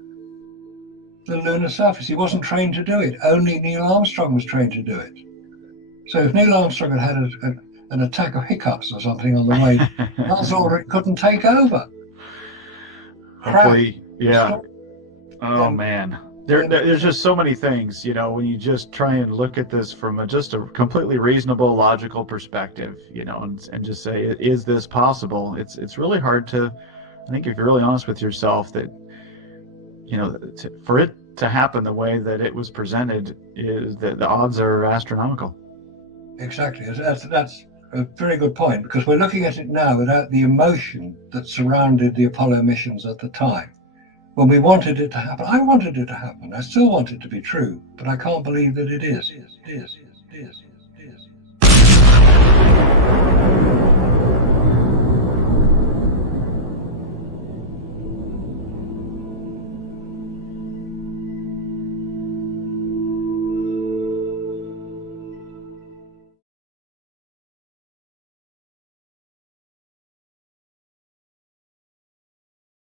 the lunar surface. He wasn't trained to do it. Only Neil Armstrong was trained to do it. So if Neil Armstrong had an attack of hiccups or something on the way, Buzz Aldrin couldn't take over. Hopefully, yeah. Stop. Oh man, there's just so many things, you know, when you just try and look at this from just a completely reasonable, logical perspective, you know, and just say, is this possible? It's really hard to, I think, if you're really honest with yourself, that, you know, for it to happen the way that it was presented, is that the odds are astronomical. Exactly. That's a very good point, because we're looking at it now without the emotion that surrounded the Apollo missions at the time. When we wanted it to happen, I wanted it to happen. I still want it to be true, but I can't believe that it is. It is.